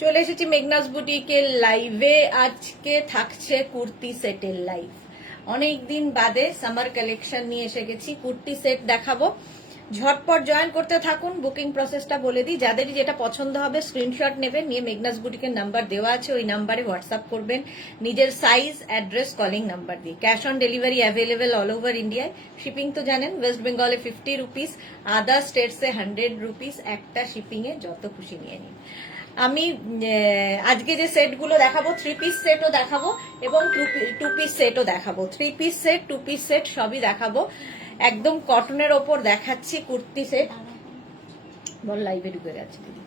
চলে এসেছি মেঘনাস বুটিকের লাইভে। আজকে থাকছে কুর্তি সেটের লাইভ। অনেকদিন বাদে সামার কালেকশন নিয়ে এসে গেছি, কুর্তি সেট দেখাবো। ঝটপট জয়েন করতে থাকুন। বুকিং প্রসেসটা বলে দিই, যাদেরই যেটা পছন্দ হবে স্ক্রিনশট নেবেন, নিয়ে মেঘনাস বুটিকের নাম্বার দেওয়া আছে, ওই নাম্বারে হোয়াটসঅ্যাপ করবেন নিজের সাইজ, অ্যাড্রেস, কলিং নাম্বার দিয়ে। Cash on delivery available all over ইন্ডিয়ায়। শিপিং তো জানেন, ওয়েস্ট বেঙ্গলে 50 রুপিস, আদার স্টেটসে 100 রুপিস। একটা শিপিংয়ে যত খুশি নিয়ে নিন। আমি আজকে যে সেটগুলো দেখাবো, 3 পিস সেটও দেখাবো এবং 2 পিস সেটও দেখাবো। 3 পিস সেট, 2 পিস সেট সবই দেখাবো। একদম কটনের ওপর দেখাচ্ছি কুর্তি সেট। বল লাইভে ঢুকে গেছে দিদি।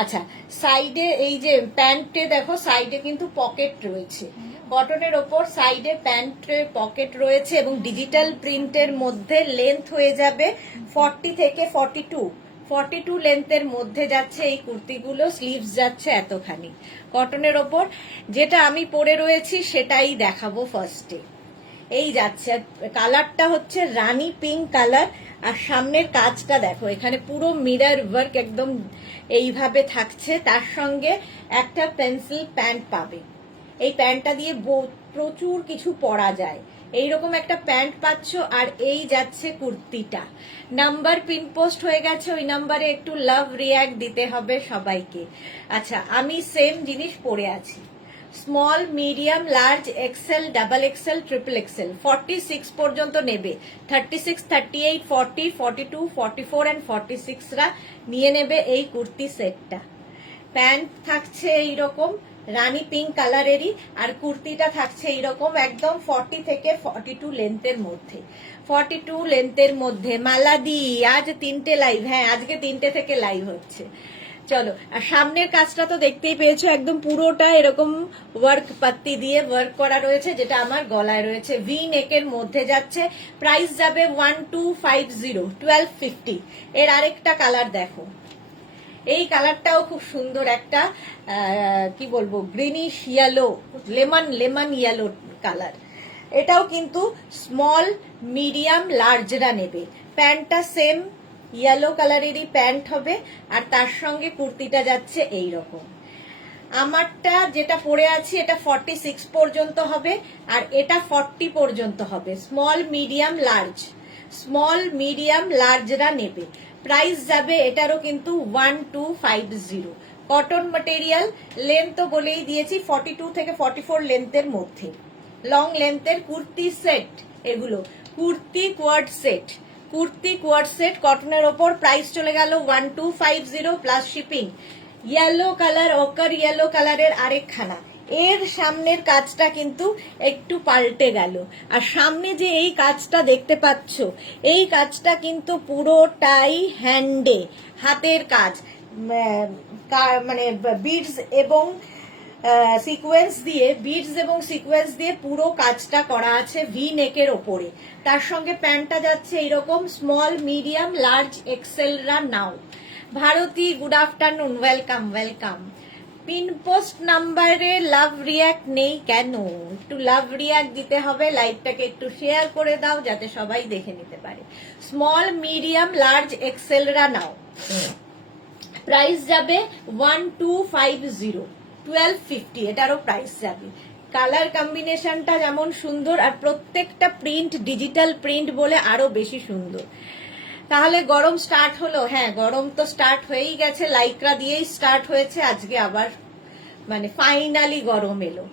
আচ্ছা, সাইডে এই যে প্যান্টে দেখো, সাইডে কিন্তু পকেট রয়েছে। কটনের ওপর সাইডে প্যান্টে পকেট রয়েছে এবং ডিজিটাল প্রিন্টের মধ্যে লেন্থ হয়ে যাবে 40 থেকে 42 লেন্থের মধ্যে যাচ্ছে এই কুর্তিগুলো। স্লিভস যাচ্ছে এতখানি। কটনের ওপর যেটা আমি পরে রয়েছি সেটাই দেখাবো ফার্স্টে। এই যাচ্ছে, কালারটা হচ্ছে রানী পিঙ্ক কালার। আর সামনের কাজটা দেখো, এখানে পুরো মিরর ওয়ার্ক একদম এইভাবে থাকছে। তার সঙ্গে একটা পেন্সিল প্যান্ট পাবে। এই প্যান্টটা দিয়ে প্রচুর কিছু পরা যায়। এইরকম একটা প্যান্ট পাচ্ছ। আর এই যাচ্ছে কুর্তিটা। নাম্বার পিন পোস্ট হয়ে গেছে, ওই নাম্বারে একটু লাভ রিয়াক্ট দিতে হবে সবাইকে। আচ্ছা, আমি সেম জিনিস পরে আছি। Small, medium, large, XL, double XL, triple XL 46 পর্যন্ত নেবে। 36, 38, 40, 42, 44 এন্ড 46 রা নিয়ে নেবে এই কুর্তি সেটটা। প্যান্ট থাকছে এইরকম রানী পিঙ্ক কালারেরই, আর কুর্তিটা থাকছে এইরকম একদম 40 থেকে 42 লেন্থের মধ্যে। 42 লেন্থের মধ্যে। মালাদি আজ 3টে লাইভ, হ্যাঁ আজকে 3টে থেকে লাইভ হচ্ছে। চলো, আর সামনের কাজটা তো দেখতেই পেয়েছো, একদম পুরোটা এরকম ওয়ার্ক পাত্তি দিয়ে ওয়ার্ক করা রয়েছে, যেটা আমার গলায় রয়েছে। ভি নেকের মধ্যে যাচ্ছে। প্রাইস যাবে 1250, 1250। এর আরেকটা কালার দেখো, এই কালারটাও খুব সুন্দর একটা কি বলবো, greenish yellow, lemon yellow colour. এটাও কিন্তু স্মল, মিডিয়াম, লার্জরা নেবে। প্যান্টটা সেম ইয়েলো কালারেরই প্যান্ট হবে, আর তার সঙ্গে কুর্তিটা যাচ্ছে এই রকম। আমারটা যেটা পরে আছি এটা 46 পর্যন্ত হবে, আর এটা 40 পর্যন্ত হবে। Small, medium, large, small, medium, লার্জরা নেবে। প্রাইস যাবে এটারও কিন্তু 1250। Cotton material. লেন্থ তো বলেই দিয়েছি 42 থেকে 44 লেন্থের মধ্যে। লং লেন্থের কুর্তি সেট এগুলো। Kurti coord set, kurti coord set কটনের ওপর। প্রাইস চলে গেল 1250 plus shipping. Yellow colour, ochre yellow কালারের আরেকখানা। এর সামনের কাজটা কিন্তু একটু পাল্টে গেল। আর সামনে যে এই কাজটা দেখতে পাচ্ছ, এই কাজটা কিন্তু পুরোটাই হ্যান্ডে, হাতের কাজ, মানে বিডস এবং সিকোয়েন্স দিয়ে পুরো কাজটা করা আছে ভি নেকের ওপরে। তার সঙ্গে প্যান্টটা যাচ্ছে এইরকম। স্মল, মিডিয়াম, লার্জ, এক্সেলরা নাও। Bharati good afternoon, welcome welcome. Pin post নাম্বারে লাভ রিয়াক্ট নেই কেন? একটু লাভ রিয়াক্ট দিতে হবে। লাইভটাকে একটু শেয়ার করে দাও যাতে সবাই দেখে নিতে পারে। স্মল, মিডিয়াম, লার্জ, এক্সেলরা নাও। প্রাইস যাবে 1250, 1250। এটারও প্রাইস যাবে। কালার কম্বিনেশনটা যেমন সুন্দর, আর প্রত্যেকটা প্রিন্ট ডিজিটাল প্রিন্ট বলে আরো বেশি সুন্দর। তাহলে গরম স্টার্ট হলো? হ্যাঁ, গরম তো স্টার্ট হয়েই গেছে। লাইক্রা দিয়েই স্টার্ট হয়েছে, আজকে আবার মানে ফাইনালি গরম এলো।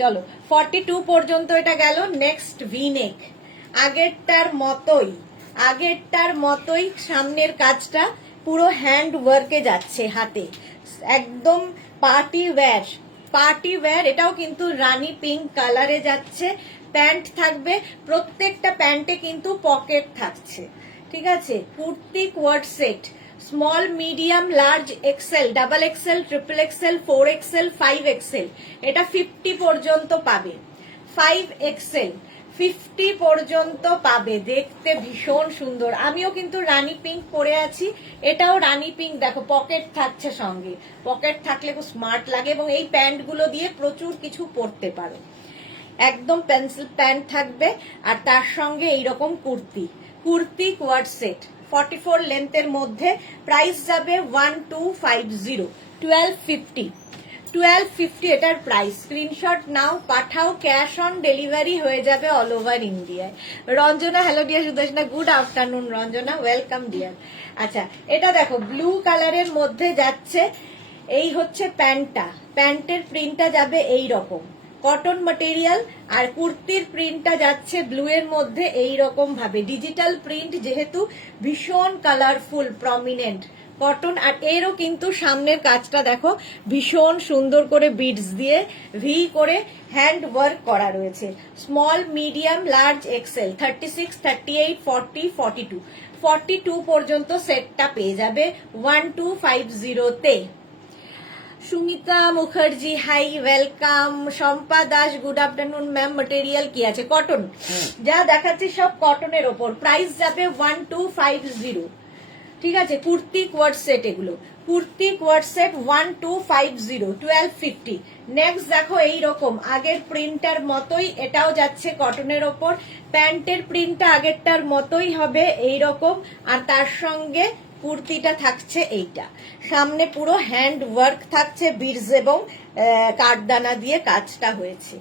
চলো, 42 পর্যন্ত এটা গেল। নেক্সট ভি নেক। আগেরটার মতোই সামনের কাজটা পুরো হ্যান্ড ওয়ার্কে যাচ্ছে, হাতে একদম পার্টি ওয়্যার। এটাও কিন্তু রানী পিঙ্ক কালারে যাচ্ছে। প্যান্ট থাকবে, প্রত্যেকটা প্যান্টে কিন্তু পকেট থাকছে। ঠিক আছে। Kurti coord set. Small, medium, large, XL, double XL, triple XL, 4 XL, 5 XL. এটা 50 পর্যন্ত পাবে। 5 এক্সেল 50 পর্যন্ত পাবে। দেখতে ভীষণ সুন্দর। আমিও কিন্তু রানী পিঙ্ক পরে আছি। এটাও রানী পিঙ্ক। দেখো, পকেট থাকছে সঙ্গে। পকেট থাকলে খুব স্মার্ট লাগে, এবং এই প্যান্টগুলো দিয়ে প্রচুর কিছু পরতে পারো। একদম পেন্সিল প্যান্ট থাকবে, আর তার সঙ্গে এইরকম কুর্তি কোয়ার্ড সেট 44 লেন্থের মধ্যে। প্রাইস যাবে 1250, 1250। 1250 এটার প্রাইস। স্ক্রিনশট নাও, পাঠাও, ক্যাশ অন ডেলিভারি হয়ে যাবে অল ওভার ইন্ডিয়ায়। Ranjana, hello dear Sudarshana, good afternoon Ranjana, welcome dear. আচ্ছা, এটা দেখো ব্লু কালারের মধ্যে যাচ্ছে, এই হচ্ছে প্যান্টটা, প্যান্টের প্রিন্টটা যাবে এই রকম কটন ম্যাটেরিয়াল, আর কুর্তির প্রিন্টটা যাচ্ছে ব্লু এর মধ্যে এই রকম ভাবে ডিজিটাল প্রিন্ট, যেহেতু ভীষণ কালারফুল প্রমিনেন্ট কটন। আর এরও কিন্তু সামনের কাজটা দেখো ভীষণ সুন্দর করে বিডস দিয়ে ভি করে হ্যান্ড ওয়ার্ক করা রয়েছে। স্মল, মিডিয়াম, লার্জ, এক্সেল 36, 38, 40, 42 42 পর্যন্ত সেটটা পেয়ে যাবে 1250 তে। Sumita Mukherjee, hi, welcome. Shampa Das, good afternoon ma'am. Material কি আছে? কটন, যা দেখাচ্ছি সব কটনের ওপর। প্রাইস যাবে 1250। ঠিক আছে, কুর্তি কোয়ার্ড সেট, এগুলো কুর্তি কোয়ার্ড সেট 1250, 1250। নেক্সট দেখো এইরকম আগের প্রিন্টার মতোই এটাও যাচ্ছে কটনের ওপর, প্যান্টের প্রিন্টটা আগেরটার মতোই হবে এইরকম, আর তার সঙ্গে কুর্তিটা থাকছে এইটা, সামনে পুরো হ্যান্ড ওয়ার্ক থাকছে, বিডস এবং কাঠদানা দিয়ে কাজটা হয়েছে।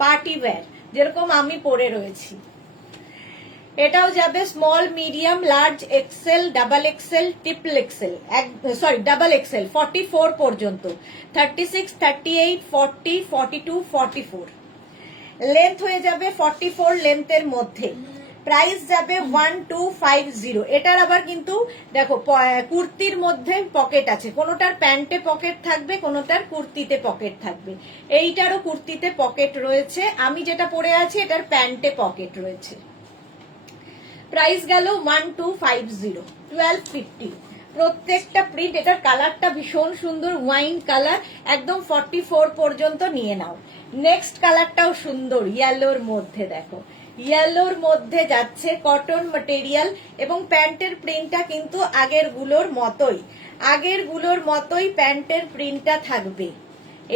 পার্টি ওয়্যার যেরকম আমি পরে রয়েছি। এটাও যাবে small, medium, large, XL, double XL, triple XL, double XL 44 পর্যন্ত, 36, 38, 40, 42, 44। লেন্থ হয়ে যাবে 44 লেন্থের মধ্যে। প্রাইস যাবে 1250। এটার আবার কিন্তু দেখো কুর্তির মধ্যে পকেট আছে, কোনোটার প্যান্টে পকেট থাকবে, কোনোটার কুর্তিতে পকেট থাকবে। এইটারও কুর্তিতে পকেট রয়েছে, আমি যেটা পরে আছি এটার প্যান্টে পকেট রয়েছে। প্রাইস গেল 1250, 1250। প্রত্যেকটা প্রিন্ট, এটার কালারটা ভীষণ সুন্দর, ওয়াইন কালার, একদম 44 পর্যন্ত নিয়ে নাও। নেক্সট কালারটাও সুন্দর, ইয়েলোর মধ্যে দেখো, ইয়েলোর মধ্যে যাচ্ছে কটন ম্যাটেরিয়াল, এবং প্যান্টের প্রিন্টটা কিন্তু আগের গুলোর মতোই প্যান্টের প্রিন্টটা থাকবে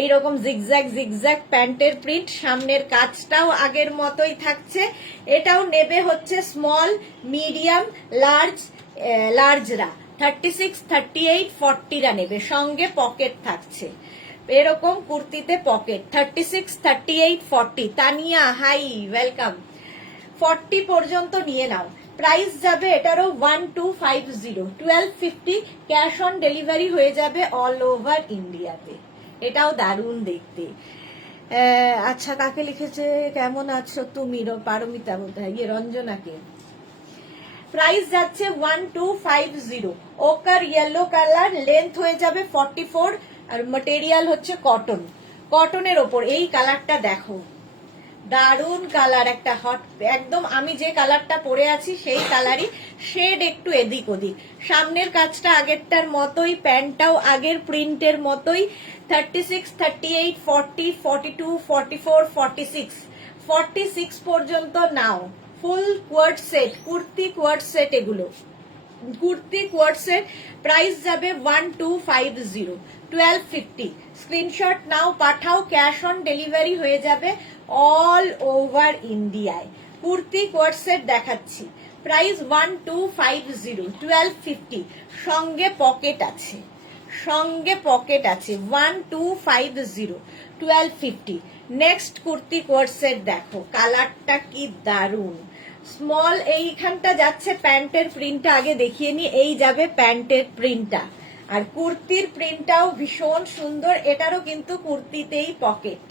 এইরকম জিগজ্যাগ জিগজ্যাগ প্যান্টের প্রিন্ট, সামনের কাজটাও আগের মতোই থাকছে। এটাও নেবে হচ্ছে স্মল, মিডিয়াম, লার্জরা 36, 38, 40রা নেবে, সঙ্গে পকেট থাকছে এরকম কুর্তিতে পকেট 36, 38, 40। Tania, hi, welcome. 40 পর্যন্ত নিয়ে নাও। প্রাইস যাবে এটারও 1250, 1250। ক্যাশ অন ডেলিভারি হয়ে যাবে অল ওভার ইন্ডিয়াতে। এটাও দারুণ দেখতে। আচ্ছা, কাকে লিখেছে কেমন আছো তুমি? পারমিতা বলতে হয়, রঞ্জনাকে। প্রাইস যাচ্ছে 1250। ওকার ইয়েলো কালার, লেন্থ হয়ে যাবে 44, আর ম্যাটেরিয়াল হচ্ছে কটন, কটনের ওপর। এই কালারটা দেখো, দারুন কালার, একটা হট, একদম আমি যে কালারটা পরে আছি সেই কালারই, শেড একটু এদিক ওদিক। সামনের কাজটা আগেরটার মতোই, প্যান্টটাও আগের প্রিন্টের মতোই। 36, 38, 40, 42, 44, 46, 46 পর্যন্ত নাও। ফুল কোয়ার্ড সেট, কুর্তি কোয়ার্ড সেট, এগুলো কুর্তি কোয়ার্ড সেট। প্রাইস যাবে 1250, 1250। স্ক্রিনশট নাও, পাঠাও, ক্যাশ অন ডেলিভারি হয়ে যাবে অল ওভার ইন্ডিয়ায়। কুর্তি কোয়ার্ড সেট দেখাচ্ছি, প্রাইস 1250, 1250। সঙ্গে পকেট আছে, সঙ্গে পকেট আছে 1250, 1250। নেক্সট কুর্তি কোয়ার্ড সেট দেখো, কালারটা কি দারুন। স্মল, এইখানটা যাচ্ছে প্যান্টের প্রিন্টটা, আগে দেখিয়ে নি, এই যাবে প্যান্টের প্রিন্টটা, আর কুর্তির প্রিন্টটাও ভীষণ সুন্দর। এটারও কিন্তু কুর্তিতেই পকেট,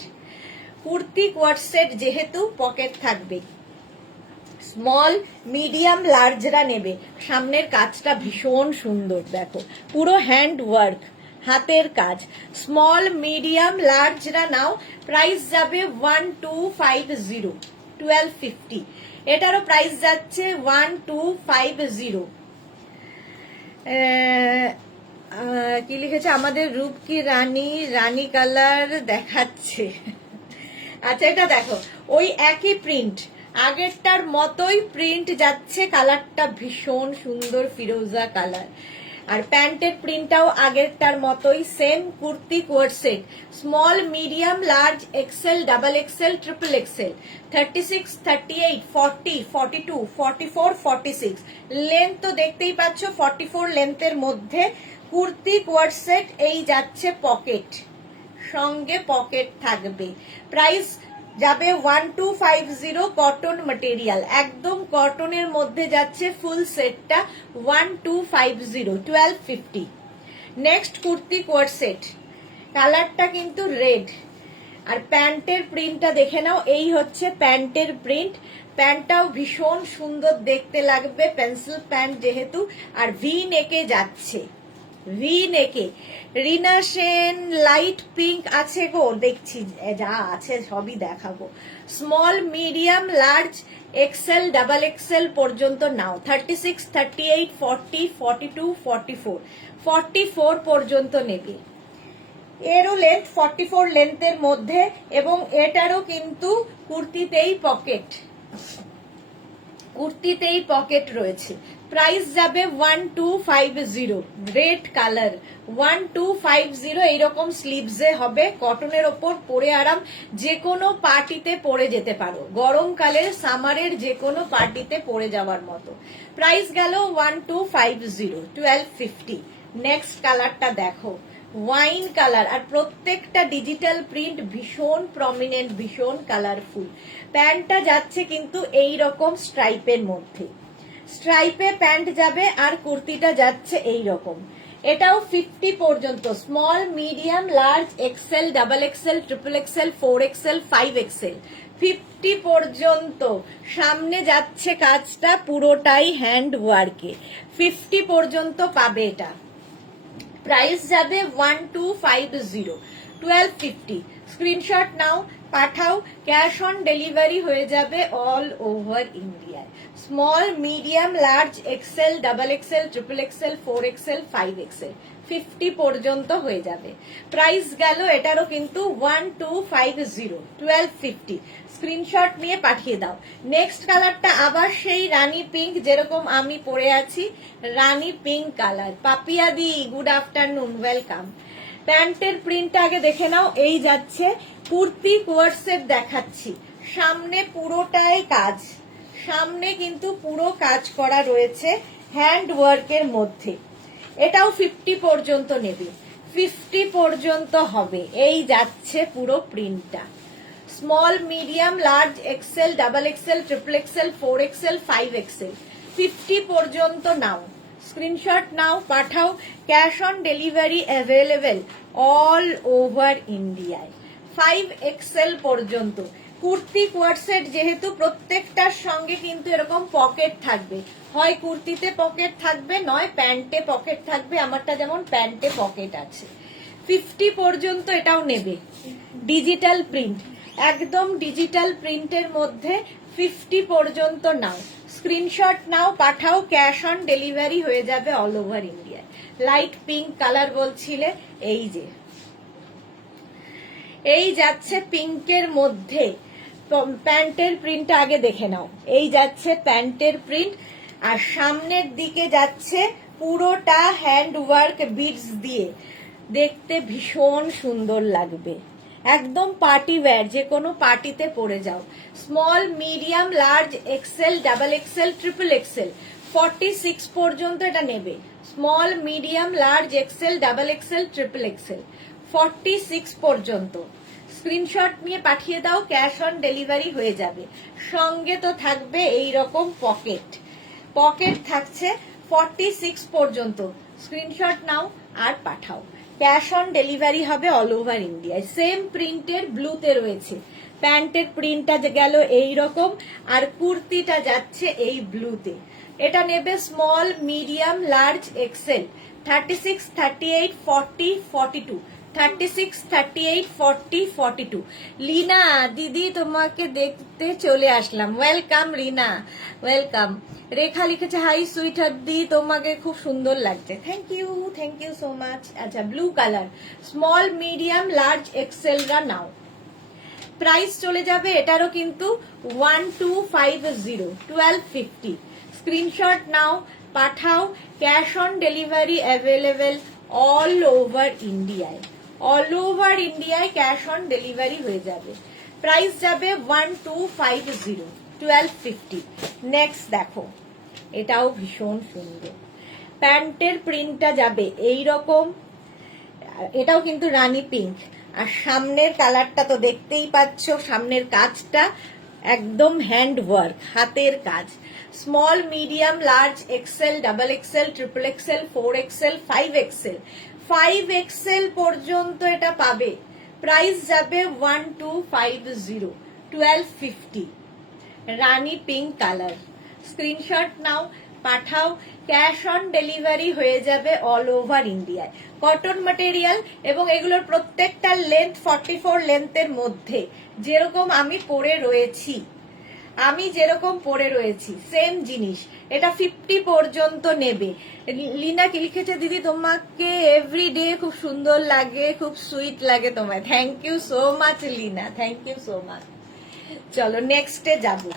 কুর্তি কোয়ার্ড সেট যেহেতু পকেট থাকবে। স্মল, মিডিয়াম, লার্জরা নেবে, সামনের কাজটা ভীষণ সুন্দর দেখো, পুরো হ্যান্ড ওয়ার্ক, হাতের কাজ। স্মল, মিডিয়াম, লার্জরা নাও। প্রাইস যাবে 1250, 1250। এটারও প্রাইস যাচ্ছে 1250। কি লিখেছে আমাদের রূপ কি রানী কালার দেখাচ্ছে। আচ্ছা, এটা দেখো ওই একই প্রিন্ট, আগেরটার মতোই প্রিন্ট যাচ্ছে, কালারটা ভীষণ সুন্দর, ফিরোজা কালার, আর প্যান্টের প্রিন্টটাও আগেরটার মতোই same. Kurti coord set, small, medium, large, XL, double XL, triple XL, 36, 38, 40, 42, 44, 46। Length তো দেখতেই পাচ্ছ 44 লেন্থের মধ্যে। কুর্তি কোয়ার্ড সেট, এই যাচ্ছে পকেট, সঙ্গে পকেট থাকবে। প্রাইস যাবে 1250, কটন ম্যাটেরিয়াল, একদম কটনের মধ্যে যাচ্ছে ফুল সেটটা 1250, 1250। নেক্সট কুর্তি কোয়ার সেট, কালারটা কিন্তু রেড, আর প্যান্টের প্রিন্টটা দেখে নাও, এই হচ্ছে প্যান্টের প্রিন্ট। প্যান্টটাও ভীষণ সুন্দর দেখতে লাগবে, পেন্সিল প্যান্ট যেহেতু, আর ভি নেকে যাচ্ছে, ভি নেকে। রিনা সেন লাইট পিঙ্ক আছে গো, দেখছি যা আছে সবই দেখাবো। Small, medium, large, XL, double XL পর্যন্ত নাও। 36, 38, 40, 42, 44, 44 পর্যন্ত নেবে। এরও লেন্থ 44 লেন্থের মধ্যে, এবং এটারও কিন্তু কুর্তিতেই পকেট, কুর্তিতেই পকেট রয়েছে। প্রাইস যাবে 1250, রেড কালার 1250। এইরকম স্লিভসে হবে, কটনের ওপর পরে আরাম, যে কোনো পার্টিতে পরে যেতে পারো, গরমকালের সামারের যে কোনো পার্টিতে পরে যাওয়ার মতো। প্রাইস গেল 1250, 1250। নেক্সট কালারটা দেখো, ওয়াইন কালার, আর প্রত্যেকটা ডিজিটাল প্রিন্ট ভীষণ প্রমিনেন্ট, ভীষণ কালারফুল। প্যান্টটা যাচ্ছে কিন্তু এই রকম স্ট্রাইপের মধ্যে, স্ট্রাইপে প্যান্ট যাবে, আর কুর্তিটা যাচ্ছে এই রকম। এটাও 50 পর্যন্ত, small, medium, large, XL, double XL, triple XL, 4 XL, 5 XL, 50 পর্যন্ত। সামনে যাচ্ছে কাজটা পুরোটাই হ্যান্ড ওয়ার্কে, 50 পর্যন্ত পাবে এটা। প্রাইস যাবে 1250, 1250। স্ক্রিনশট নাও, পাঠাও, ক্যাশ অন ডেলিভারি হয়ে যাবে অল ওভার ইন্ডিয়ায়। Small, medium, large, XL, double XL, triple XL, 4 XL, 5 XL, 50 পর্যন্ত হয়ে যাবে। প্রাইস গেল এটারও কিন্তু 1250, 1250। স্ক্রিনশট নিয়ে পাঠিয়ে দাও। নেক্সট কালারটা আবার সেই রানী পিঙ্ক, যেরকম আমি পরে আছি, রানী পিঙ্ক কালার। পাপিয়া দি, গুড আফটারনুন, ওয়েলকাম। প্যান্টের প্রিন্টটা আগে দেখে নাও, এই যাচ্ছে কুর্তি কোয়ার্সেট দেখাচ্ছি। সামনে পুরোটাই কাজ, সামনে কিন্তু পুরো কাজ করা রয়েছে হ্যান্ড ওয়ার্কের মধ্যে। এটাও 50 পর্যন্ত নেবে, 50 পর্যন্ত হবে। এই যাচ্ছে পুরো প্রিন্টটা। Small, medium, large, XL, double XL, triple XL, 4 XL, 5 XL, 50 পর্যন্ত নাও। স্ক্রিনশট নাও, পাঠাও, cash on delivery available all over ইন্ডিয়ায়। 5 এক্সেল পর্যন্ত। কুর্তি কোয়ার্সেট যেহেতু, প্রত্যেকটার সঙ্গে কিন্তু এরকম পকেট থাকবে, হয় কুর্তিতে পকেট থাকবে, নয় প্যান্টে পকেট থাকবে। আমারটা যেমন প্যান্টে পকেট আছে। 50 পর্যন্ত এটাও নেবে। ডিজিটাল প্রিন্ট, একদম ডিজিটাল প্রিন্টের মধ্যে 50 পর্যন্ত নাও। স্ক্রিনশট নাও, পাঠাও, ক্যাশ অন ডেলিভারি হয়ে যাবে অল ওভার ইন্ডিয়ায়। লাইট পিঙ্ক কালার বলছিলে, এই যে এই যাচ্ছে পিঙ্কের মধ্যে। প্যান্টের প্রিন্টটা আগে দেখে নাও, এই যাচ্ছে প্যান্টের প্রিন্ট, আর সামনের দিকে যাচ্ছে পুরোটা হ্যান্ড ওয়ার্ক বিডস দিয়ে, দেখতে ভীষণ সুন্দর লাগবে। একদম পার্টি ওয়্যার, যে কোনো পার্টিতে পরে যাও। Small, medium, large, XL, double XL, triple XL, 46 পর্যন্ত এটা নেবে। Small, medium, large, XL, double XL, triple XL, 46 পর্যন্ত। স্ক্রিনশট নিয়ে পাঠিয়ে দাও, ক্যাশ অন ডেলিভারি হয়ে যাবে। সঙ্গে তো থাকবে এই রকম পকেট, পকেট থাকছে 46 পর্যন্ত। স্ক্রিনশট নাও আর পাঠাও, ক্যাশ অন ডেলিভারি হবে অল ওভার ইন্ডিয়ায়। সেম প্রিন্টের ব্লুতে রয়েছে, প্যান্টের প্রিন্টটা গেল এই রকম, আর কুর্তিটা যাচ্ছে এই ব্লুতে। এটা নেবে small, medium, large, XL, 36, 38, 40, 42, 36, 38, 40, 42। Leena দিদি, তোমাকে দেখতে চলে আসলাম, ওয়েলকাম রিনা, ওয়েলকাম। রেখা লিখেছে হাই সুইট দি, তোমাকে খুব সুন্দর লাগছে, থ্যাংক ইউ সো মাচ। আচ্ছা, blue colour, small, medium, large, এক্সেলরা নাও। প্রাইস চলে যাবে এটারও কিন্তু 1250, 1250। স্ক্রিনশট নাও, পাঠাও, cash on delivery available all over ইন্ডিয়ায়, অল ওভার ইন্ডিয়ায় ক্যাশ অন ডেলিভারি হয়ে যাবে। প্রাইস যাবে 1250, 1250। নেক্সট দেখো, এটাও ভীষণ সুন্দর। প্যান্টের প্রিন্টটা যাবে এই রকম, এটাও কিন্তু রানী পিঙ্ক, আর সামনের কালারটা তো দেখতেই পাচ্ছ, সামনের কাজটা একদম হ্যান্ড ওয়ার্ক, হাতের কাজ। Small, medium, large, XL, double XL, triple XL, 4XL, 5XL, 5XL পর্যন্ত এটা পাবে। প্রাইস যাবে 1250, 1250। Rani pink colour. স্ক্রিনশট নাও, পাঠাও, ক্যাশ অন ডেলিভারি হয়ে যাবে অল ওভার ইন্ডিয়ায়। কটন ম্যাটেরিয়াল এবং এগুলোর প্রত্যেকটার লেন্থ 44 লেন্থের মধ্যে, যেরকম আমি পরে রয়েছি সেম জিনিস। এটা 50 পর্যন্ত নেবে। লিনা কি লিখেছে, দিদি তোমাকে এভরিডে খুব সুন্দর লাগে, খুব সুইট লাগে তোমায়। Thank you so much Leena, thank you so much. চলো নেক্সটে যাবো।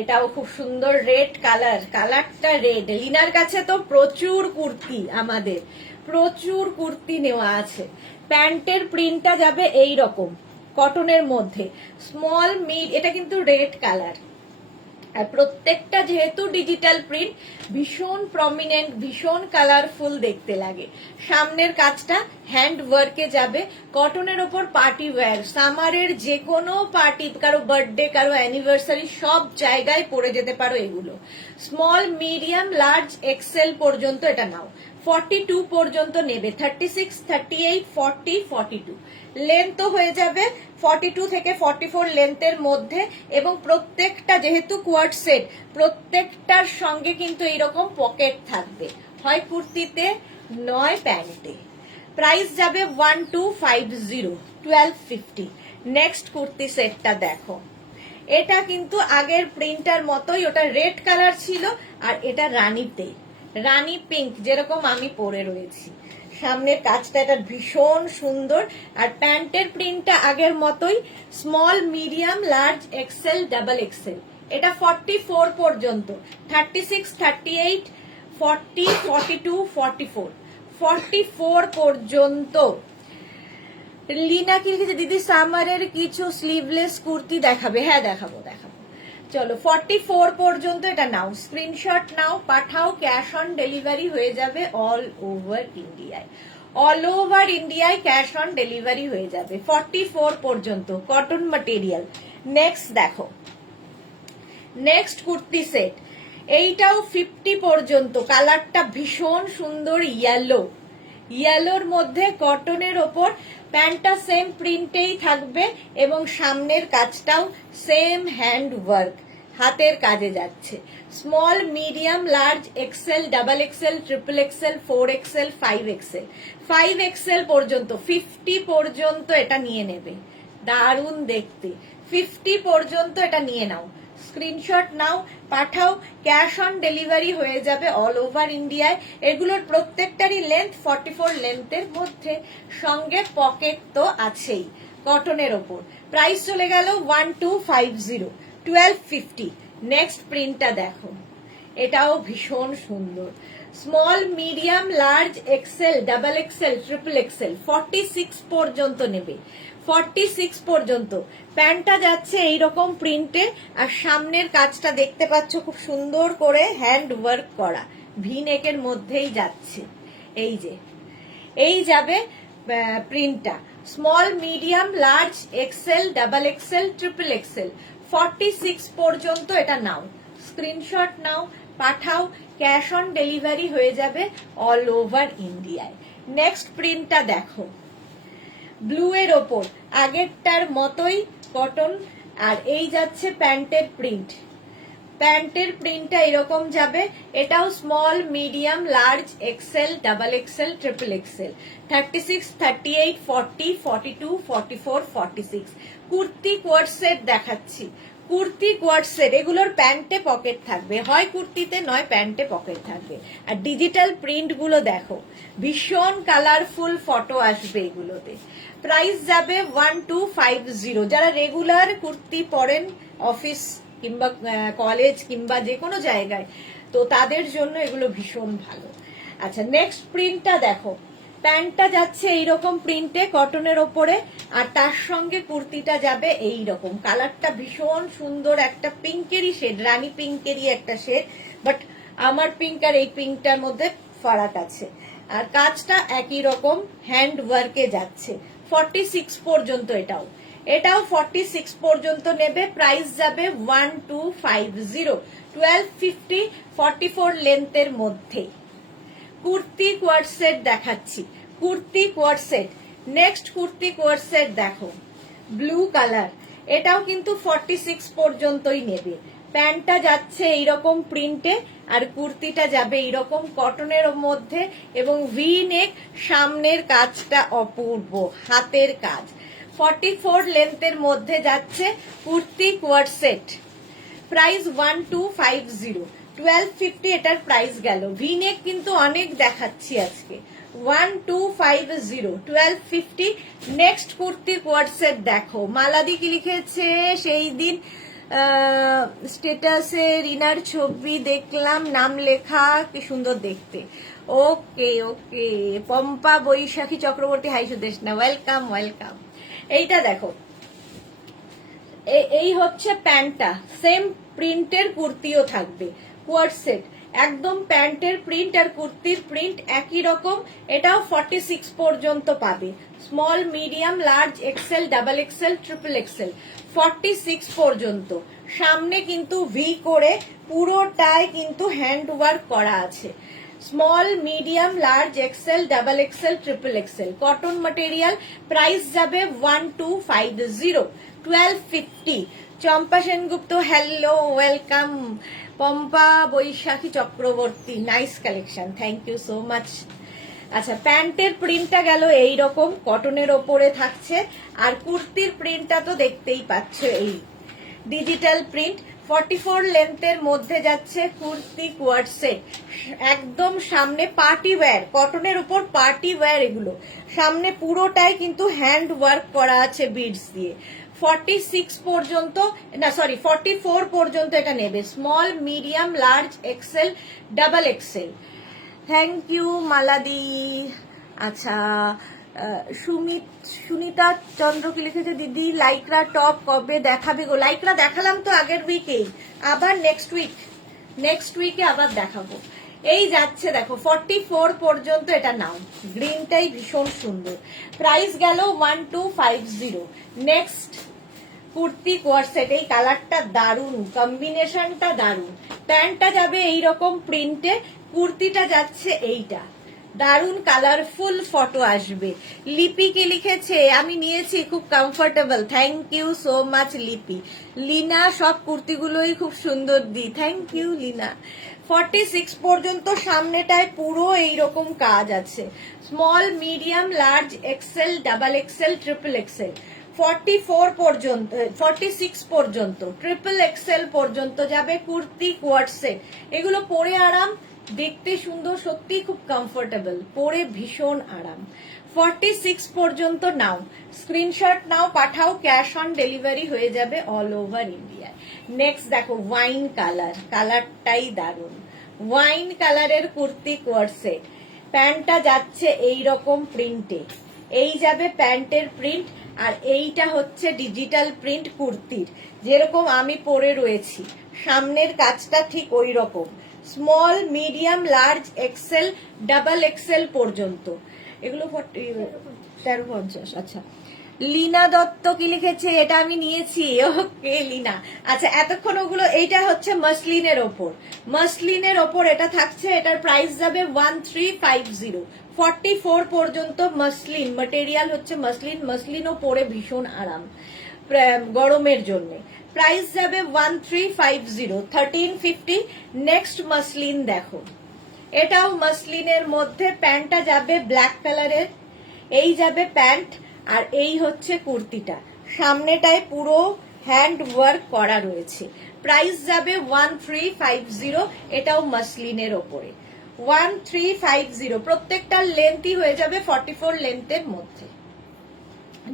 এটাও খুব সুন্দর রেড কালার, কালারটা রেড। লিনার কাছে তো প্রচুর কুর্তি, আমাদের প্রচুর কুর্তি নেওয়া আছে। প্যান্টের প্রিন্টটা যাবে এই রকম কটনের মধ্যে, স্মল মিড, এটা কিন্তু রেড কালার। আর প্রত্যেকটা যেহেতু ডিজিটাল প্রিন্ট, ভীষণ প্রমিনেন্ট, ভীষণ কালারফুল দেখতে লাগে। সামনের কাজটা হ্যান্ড ওয়ার্কে যাবে, কটনের ওপর পার্টি ওয়্যার, সামারের যে কোনো পার্টি, কারো বার্থডে, কারো অ্যানিভার্সারি, সব জায়গায় পরে যেতে পারো এগুলো। স্মল, মিডিয়াম, লার্জ, এক্সেল পর্যন্ত এটা নাও। 42 পর্যন্ত নেবে, 36, 38, 40, 42 লেন্থ হয়ে যাবে 42 থেকে 44 লেন্থের মধ্যে। এবং প্রত্যেকটা যেহেতু কোয়ার্ড সেট, প্রত্যেকটার সঙ্গে কিন্তু এইরকম পকেট থাকবে, হয় কুর্তিতে নয় প্যান্টে। প্রাইস যাবে 1250, 1250। নেক্সট কুর্তি সেটটা দেখো, এটা কিন্তু আগের প্রিন্টার মতোই, ওটা রেড কালার ছিল আর এটা রানীতে, রানী পিঙ্ক, যেরকম আমি পরে রয়েছি। সামনের কাজটা এটা ভীষণ সুন্দর। আর প্যান্টের প্রিন্টটা আগের মতোই, small, medium, large, XL, double XL. এটা 44 পর্যন্ত, 36, 38, 40, 42, 44, 44 পর্যন্ত। লিনা কি লিখেছে, দিদি সামারের কিছু স্লিভলেস কুর্তি দেখাবে? হ্যাঁ দেখাবো। চলো 44 পর্যন্ত এটা নাও, স্ক্রিনশট নাও, পাঠাও, ক্যাশ অন ডেলিভারি হয়ে যাবে অল ওভার ইন্ডিয়ায়। অল ওভার ইন্ডিয়ায় ক্যাশ অন ডেলিভারি হয়ে যাবে 44 পর্যন্ত, কটন ম্যাটেরিয়াল। নেক্সট দেখো, নেক্সট কুর্তি সেট, এইটাও 50 পর্যন্ত। কালারটা ভীষণ সুন্দর, ইয়েলোর মধ্যে কটনের ওপর, প্যান্টটা সেম প্রিন্টেই থাকবে এবং সামনের কাজটাও সেম হ্যান্ড ওয়ার্ক, হাতের কাজে যাচ্ছে। Small, medium, large, XL, double XL, triple XL, 4XL, 5XL, 5XL পর্যন্ত, 50 পর্যন্ত এটা নিয়ে নেবে। দারুণ দেখতে, 50 পর্যন্ত এটা নিয়ে নাও, স্ক্রিনশট নাও, পাঠাও, ক্যাশ অন ডেলিভারি হয়ে যাবে অল ওভার ইন্ডিয়ায়। এগুলোর প্রত্যেকটারই লেন্থ 44 লেন্থের মধ্যে, সঙ্গে পকেট তো আছেই, কটনের ওপর। প্রাইস চলে গেল 1250, 1250। নেক্সট প্রিন্টটা দেখো, এটাও ভীষণ সুন্দর। Small, medium, large, XL, double XL, triple XL, 46 পর্যন্ত নেবে, 46 পর্যন্ত। প্যান্টটা যাচ্ছে এইরকম প্রিন্টে, আর সামনের কাজটা দেখতে পাচ্ছ খুব সুন্দর করে হ্যান্ড ওয়ার্ক করা, ভি নেকের মধ্যেই যাচ্ছে। এই যাবে প্রিন্টটা। Small, medium, large, XL, double XL, triple XL, 46 পর্যন্ত এটা নাও, স্ক্রিনশট নাও, পাঠাও, ক্যাশ অন ডেলিভারি হয়ে যাবে অল ওভার ইন্ডিয়ায়। নেক্সট প্রিন্টটা দেখো, ব্লু এর ওপর, আগেরটার মতোই কটন। আর এই যাচ্ছে প্যান্টের প্রিন্ট, প্যান্টের প্রিন্টটা এরকম যাবে। এটাও small, medium, large, XL, double XL, triple XL, 36, 38, 40, 42, 44, 46। Kurti coord set দেখাচ্ছি, কুর্তি কোয়ার্ড সেট, এগুলোর প্যান্টে পকেট থাকবে, হয় কুর্তিতে নয় প্যান্টে পকেট থাকবে। আর ডিজিটাল প্রিন্ট গুলো দেখো, ভীষণ কালারফুল ফটো আসবে এগুলোতে। প্রাইস যাবে 1250। যারা রেগুলার কুর্তি পরেন অফিস কিংবা কলেজ কিংবা যে কোনো জায়গায়, তো তাদের জন্য এগুলো ভীষণ ভালো। আচ্ছা নেক্সট প্রিন্টটা দেখো, প্যান্টটা যাচ্ছে এইরকম প্রিন্টে কটনের ওপরে, আর তার সঙ্গে কুর্তিটা যাবে এইরকম। কালারটা ভীষণ সুন্দর, একটা পিঙ্কেরই শেড, রানী পিঙ্কেরই একটা শেড, বাট আমার পিঙ্ক আর এই পিঙ্কটার মধ্যে ফারাক আছে। আর কাজটা একই রকম হ্যান্ড ওয়ার্কে যাচ্ছে। 46 পর্যন্ত এটাও 46 পর্যন্ত নেবে। প্রাইস যাবে 1250, 1250, 44 লেন্থের মধ্যে। কুর্তি কোয়ার্ড সেট দেখাচ্ছি, kurti coord set. Next kurti coord set দেখো, ব্লু কালার। এটাও কিন্তু 46 পর্যন্তই নেবে। প্যান্টটা যাচ্ছে এইরকম প্রিন্টে, আর কুর্তিটা যাবে এইরকম কটনের মধ্যে, এবং ভি নেক, সামনের কাজটা অপূর্ব, হাতের কাজ। 44 লেন্থের মধ্যে যাচ্ছে কুর্তি কোয়ার্ড সেট। প্রাইস 1250, 1250 এটার প্রাইস গেল। ভি নেক কিন্তু অনেক দেখাচ্ছি আজকে। 1250, 1250। নেক্সট কুর্তি কোয়ার্ড সেট দেখো, মালাদি কি লিখেছে সেই দিন স্টেটাসে, রিনার ছবি দেখলাম, নাম লেখা, কি সুন্দর দেখতে। Okay okay, Pampa Baishakhi Chakraborty, hi Sudeshna, welcome welcome. এইটা দেখো, এই হচ্ছে প্যান্টটা, সেম প্রিন্টের কুর্তিও থাকবে। কোয়ার্ড সেট, একদম প্যান্টের প্রিন্ট আর কুর্তির প্রিন্ট একই রকম। এটাও 46 পর্যন্ত পাবে। Small, medium, large, XL, double XL, triple XL, 46 পর্যন্ত। সামনে কিন্তু ভি করে পুরোটাই কিন্তু হ্যান্ড ওয়ার্ক করা আছে। Small, medium, large, XL, double XL, triple XL, cotton material. Price যাবে 1250, 1250। Champa Sengupta, hello welcome. Pampa Baishakhi Chakraborty, nice collection, thank you so much. আচ্ছা, প্যান্টের প্রিন্টটা গেল এইরকম কটনের ওপরে থাকছে, আর কুর্তির প্রিন্টটা তো দেখতেই পাচ্ছ, এই ডিজিটাল প্রিন্ট। 44 লেন্থের মধ্যে যাচ্ছে কুর্তি কোয়ার্ড সেট। একদম সামনে পার্টি ওয়্যার, কটনের উপর পার্টি ওয়্যার। এগুলো সামনে পুরোটাই কিন্তু হ্যান্ড ওয়ার্ক করা আছে বিডস দিয়ে। 46 পর্যন্ত, না সরি 44 পর্যন্ত এটা নেবে। Small, medium, large, XL, double XL. Thank you Maladi. আচ্ছা, সুনিতা চন্দ্র কি লিখেছে, দিদি লাইক্রা টপ কবে দেখাবে গো? লাইক্রা দেখালাম তো আগের উইকেই, আবার নেক্সট উইকে আবার দেখাবো। এই যাচ্ছে দেখো 44 পর্যন্ত, এটা নাও। গ্রিনটাই ভীষণ সুন্দর। প্রাইস গেল 1250। নেক্সট কুর্তি কোয়ার্ড সেট, এই কালারটা দারুন, কম্বিনেশনটা দারুন। প্যান্টটা যাবে এইরকম প্রিন্টে, কুর্তিটা যাচ্ছে এইটা। দারুন কালারফুল ফটো আসবে। লিপি কি লিখেছে, আমি নিয়েছি, খুব comfortable, thank you so much Lipi. Leena, সব কুর্তিগুলোই খুব সুন্দর দি, থ্যাংক ইউ লিনা। 46 পর্যন্ত সামনেটায় পুরো এইরকম কাজ আছে। Small, medium, large, XL, double XL, triple XL. 44 পর্যন্ত, 46 পর্যন্ত, ট্রিপল এক্সেল পর্যন্ত যাবে কুর্তি কোয়ার্ড সেট। এগুলো পরে আরাম, দেখতে সুন্দর, সত্যি খুব কমফোর্টেবল, পরে ভীষণ আরাম। 46 পর্যন্ত নাও, স্ক্রিনশট নাও, পাঠাও, ক্যাশ অন ডেলিভারি হয়ে যাবে অল ওভার ইন্ডিয়া। নেক্সট দেখো ওয়াইন কালার, কালারটাই দারুন। ওয়াইন কালারের কুর্তি কোয়ার্ড সেট। প্যান্টটা যাচ্ছে এইরকম প্রিন্টে, এই যাবে প্যান্টের প্রিন্ট, আর এইটা হচ্ছে ডিজিটাল প্রিন্ট কুর্তির, যেরকম আমি পরে রয়েছি। সামনের কাজটা ঠিক ওই রকম। Small, medium, large, XL, double XL পর্যন্ত। এগুলো 1350। আচ্ছা, লীনা দত্ত কি লিখেছে, এটা আমি নিয়েছি, ওকে লীনা। আচ্ছা, এতক্ষণ ওগুলো, এইটা হচ্ছে মাসলিনের ওপর, মাসলিনের ওপর এটা থাকছে। এটার প্রাইস যাবে 1350। 44 পর্যন্ত মাসলিন ম্যাটেরিয়াল হচ্ছে, মাসলিন, মাসলিনও পরে ভীষণ আরাম গরমের জন্য। প্রাইস যাবে 1350, 1350। নেক্সট মাসলিন দেখো, এটাও মাসলিনের মধ্যে। প্যান্টটা যাবে ব্ল্যাক কালারের, এই যাবে প্যান্ট, আর এই হচ্ছে কুর্তিটা। সামনেটায় পুরো হ্যান্ড ওয়ার্ক করা রয়েছে। প্রাইস যাবে 1350, এটাও মাসলিনের ওপরে। 1350, প্রত্যেকটা লেন্থই হয়ে যাবে 44 লেন্থের মধ্যে।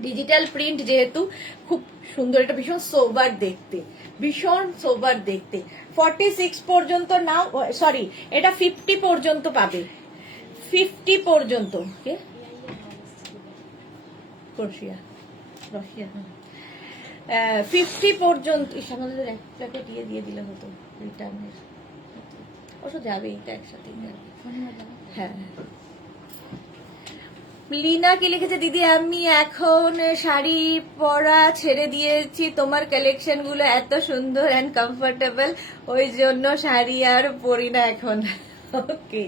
ডিজিটাল প্রিন্ট যেহেতু, খুব সুন্দর, এটা ভীষণ সোবার দেখতে, ভীষণ সোবার দেখতে। 46 পর্যন্ত নাও, সরি এটা 50 পর্যন্ত পাবে, 50 পর্যন্ত। 50 পর্যন্ত। আমাদের একটা দিয়ে দিলে হতো রিটার্নের। অবশ্য যাবে এটা একসাথে। হ্যাঁ, লীনা কি লিখেছে, দিদি আমি এখন শাড়ি পরা ছেড়ে দিয়েছি, তোমার কালেকশন গুলো এত সুন্দর এন্ড কমফোর্টেবল, ওই জন্য শাড়ি আর পরি না এখন। ওকে,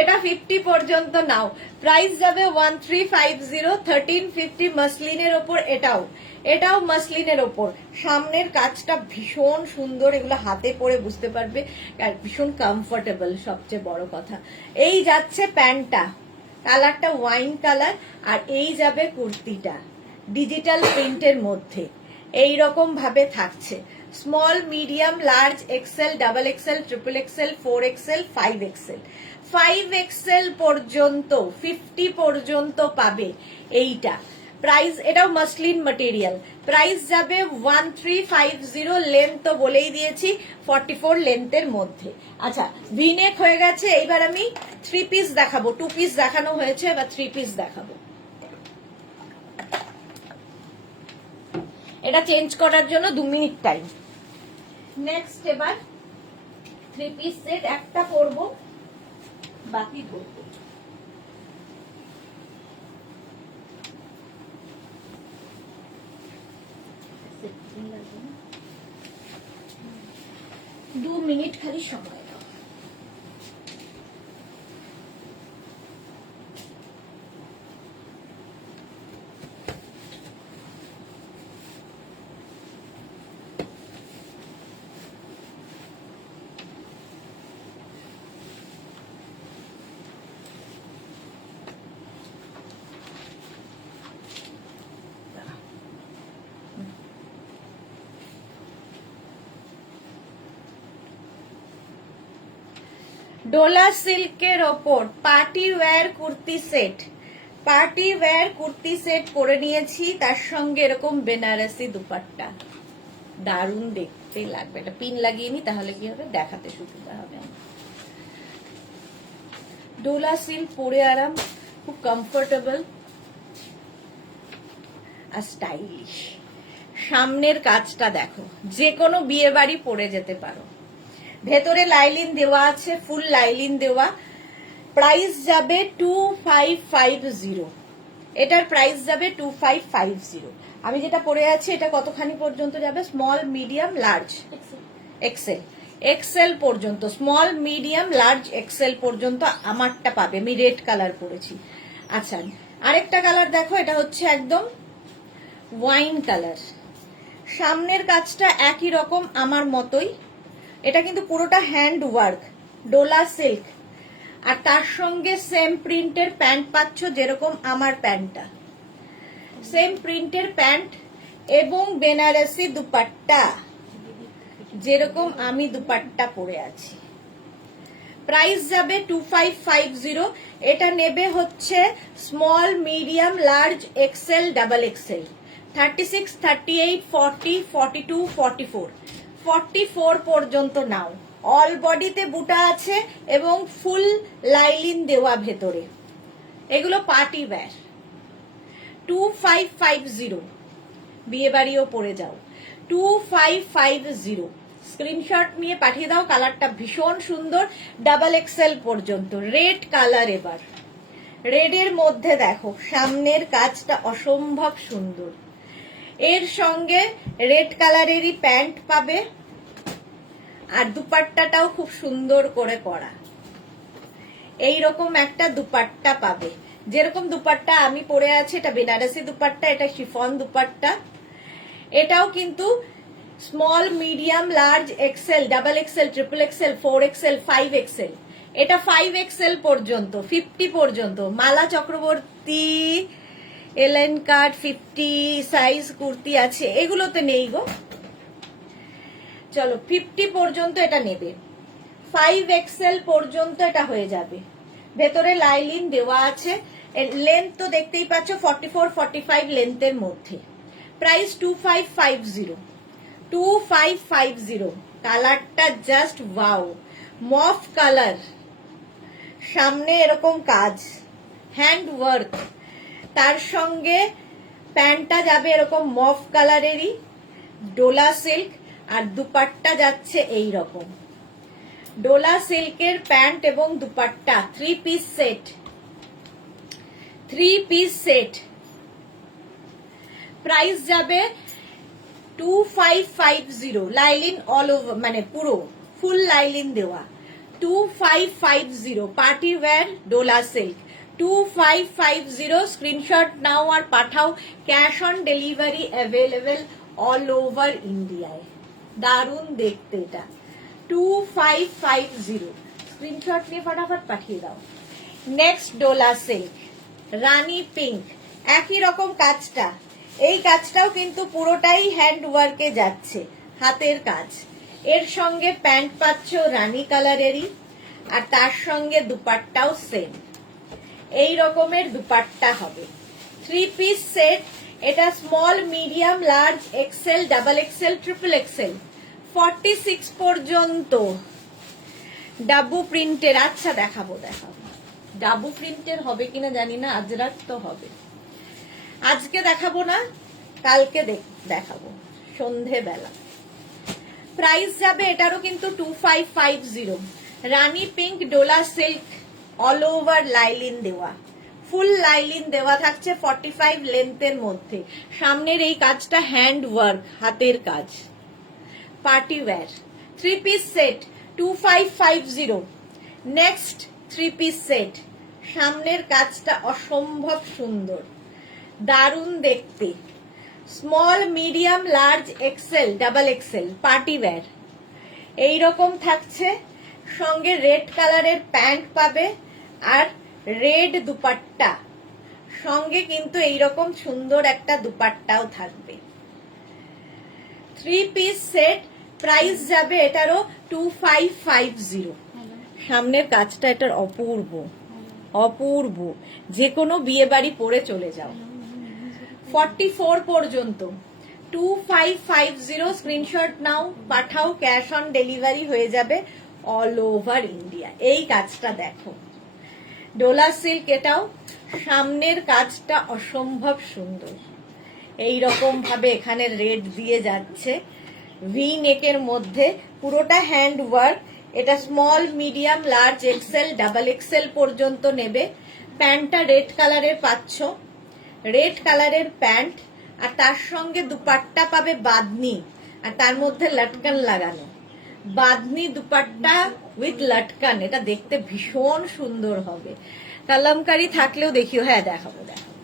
এটা 50 পর্যন্ত নাও, প্রাইস যাবে 1350, 1350 মাসলিনের ওপর। এটাও মাসলিনের ওপর, সামনের কাজটা ভীষণ সুন্দর, এগুলো হাতে পরে বুঝতে পারবে, আর ভীষণ কমফোর্টেবল সবচেয়ে বড় কথা। এই যাচ্ছে প্যান্টটা, কালারটা ওয়াইন কালার, আর এই যাবে কুর্তিটা ডিজিটাল প্রিন্টের মধ্যে, এই রকম ভাবে থাকছে। Small, medium, large, XL, double XL, triple XL, 4XL, 5XL, 5XL পর্যন্ত 50 পর্যন্ত পাবে এইটা। প্রাইস, এটাও মাসলিন ম্যাটেরিয়াল, প্রাইস যাবে 1350, লেন্থ তো বলেই দিয়েছি 44 লেন্থের মধ্যে। আচ্ছা, ভিনেক হয়ে গেছে, এইবার আমি 3 পিস দেখাবো, 2 পিস দেখানো হয়েছে, এবার 3 পিস দেখাবো। এটা চেঞ্জ করার জন্য 2 মিনিট টাইম। নেক্সট এবার 3 পিস সেট, একটা পরবো, বাকি পরবো। দু মিনিট খালি সময় দাও। ডোলা সিল্কের ওপর party wear kurti set, party wear kurti set করে নিয়েছি, তার সঙ্গে এরকম বেনারসি দুপাট্টা, দারুণ দেখতে লাগবে। এটা পিন লাগিয়ে নি, তাহলে কি হবে, দেখাতে সুবিধা হবে। ডোলা সিল্ক পরে আরাম, খুব কমফোর্টেবল আর স্টাইলিশ। সামনের কাজটা দেখো, যে কোনো বিয়ে বাড়ি পরে যেতে পারো। ভেতরে লাইলিন দেওয়া আছে, ফুল লাইলিন দেওয়া। প্রাইস যাবে 2550, এটার প্রাইস যাবে 2550। আমি যেটা পরে আছি এটা কতখানি পর্যন্ত যাবে, small, medium, large, XL, XL পর্যন্ত, স্মল, মিডিয়াম, লার্জ, এক্সেল পর্যন্ত আমারটা পাবে। আমি রেড কালার পরেছি। আচ্ছা, আরেকটা কালার দেখো, এটা হচ্ছে একদম ওয়াইন কালার, সামনের কাজটা একই রকম আমার মতোই, এটা কিন্তু পুরোটা হ্যান্ড ওয়ার্ক, ডোলা সিল্ক, আর তার সঙ্গে সেম প্রিন্টের প্যান্ট পাচ্ছ, যেরকম আমার প্যান্টটা, সেম প্রিন্টের প্যান্ট এবং বেনারসি দুপাট্টা, যেরকম আমি দুপাট্টা পরে আছি। প্রাইস যাবে 2550, এটা নেবে হচ্ছে small, medium, large, XL, double XL, 36, 38, 40, 42, 44, 44 পর্যন্ত নাও। অল বডিতে বুটা আছে এবং ফুল লাইলিন দেওয়া ভেতরে, এগুলো পার্টি ওয়্যার। 2550, বিয়ে বাড়িও পরে যাও। 2550, স্ক্রিনশট নিয়ে পাঠিয়ে দাও। কালারটা ভীষণ সুন্দর, ডাবল এক্সেল পর্যন্ত, রেড কালার। এবার রেডের মধ্যে দেখো সামনের কাজটা অসম্ভব সুন্দর, এর সঙ্গে রেড কালারেরই প্যান্ট পাবে, আর দুপাট্টাটাও খুব সুন্দর করে করা, এইরকম একটা দুপাট্টা পাবে। যেরকম দুপাট্টা আমি পরে আছি, এটা বেনারসি দুপাট্টা, এটা শিফন দুপাট্টা। এটাও কিন্তু small, medium, large, XL, double XL, triple XL, 4XL, 5XL, এটা 5XL পর্যন্ত, 50 পর্যন্ত। মালা চক্রবর্তী, এলেন কাট 50 সাইজ কুর্তি আছে, এগুলোতে নেই গো। চলো 50 পর্যন্ত এটা নেবে, 5XL পর্যন্ত এটা হয়ে যাবে। ভেতরে লাইলিন দেওয়া আছে, লেন্থ তো দেখতেই পাচ্ছ 44, 45 লেন্থের মধ্যে। প্রাইস 2550, 2550। কালারটা জাস্ট ওয়াও, মফ কালার, সামনে এরকম কাজ, হ্যান্ড ওয়ার্ক, তার সঙ্গে প্যান্টটা যাবে এরকম মফ কালারেরই, ডোলা সিল্ক, আর দুপাট্টা যাচ্ছে এই রকম। ডোলা সিল্কের প্যান্ট এবং dupatta, 3 piece set, 3 piece set. Price যাবে 2550, লাইলিন অল ওভার, মানে পুরো ফুল লাইলিন দেওয়া, 2550 party wear Dola silk, 2550। Screenshot নাও আর পাঠাও, cash on delivery available all over ইন্ডিয়ায়। দারুণ দেখতে এটা, 2550। স্ক্রিনশট নিয়ে ফটাফট পাঠিয়ে দাও। নেক্সট ডোলা সিল্ক, রানী পিঙ্ক, একই রকম কাজটা, এই কাজটাও কিন্তু পুরোটাই হ্যান্ড ওয়ার্কে যাচ্ছে, হাতের কাজ। এর সঙ্গে প্যান্ট পাচ্ছ রানী কালারেরই, আর তার সঙ্গে দুপাট্টাও সেম, এই রকমের দুপাট্টা হবে। 3 পিস সেট, এটা small, medium, large, XL, double XL, triple XL, 46 পর্যন্ত। ডাবু প্রিন্টের, আচ্ছা দেখাবো দেখাবো, ডাবু প্রিন্টের হবে কিনা জানি না, আজরাক তো হবে। আজকে দেখাবো না, কালকে দেখাবো সন্ধেবেলা। প্রাইস যাবে এটারও কিন্তু 2550। Rani pink Dola silk, all over lining দেওয়া, ফুল লাইলিন দেওয়া থাকছে 45 লেন্থের মধ্যে। সামনের এই কাজটা হ্যান্ড ওয়ার্ক, হাতের কাজ, party wear. 3 piece set, 2550। Next 3 piece set, সামনের কাজটা অসম্ভব সুন্দর, দারুণ দেখতে, small, medium, large, XL, double XL, party wear এইরকম থাকছে। সঙ্গে রেড কালারের প্যান্ট পাবে আর রেড দুপাট্টা, সঙ্গে কিন্তু এইরকম সুন্দর একটা দুপাট্টাও থাকবে। 3 পিস সেট, প্রাইস যাবে এটারও 2550। সামনের কাজটা এটার অপূর্ব, অপূর্ব, যে কোনো বিয়ে বাড়ি পরে চলে যাও। 44 পর্যন্ত, 2550। স্ক্রিনশট নাও পাঠাও, ক্যাশ অন ডেলিভারি হয়ে যাবে অল ওভার ইন্ডিয়া। এই কাজটা দেখো, ডোলা সিল্ক, এটাও সামনের কাজটা অসম্ভব সুন্দর, এই রকম ভাবে এখানে রেড দিয়ে যাচ্ছে, ভি নেকের মধ্যে, পুরোটা হ্যান্ড ওয়ার্ক। এটা small, medium, large, XL, double XL পর্যন্ত নেবে। প্যান্টটা রেড কালারের পাচ্ছ, রেড কালারের প্যান্ট, আর তার সঙ্গে দুপাট্টা পাবে বাদনি, আর তার মধ্যে লটকান লাগানো, বাদনি দুপাট্টা উইথ লটকান। এটা দেখতে ভীষণ সুন্দর হবে, কালামকারি থাকলেও দেখিও। হ্যাঁ দেখাবো দেখাবো,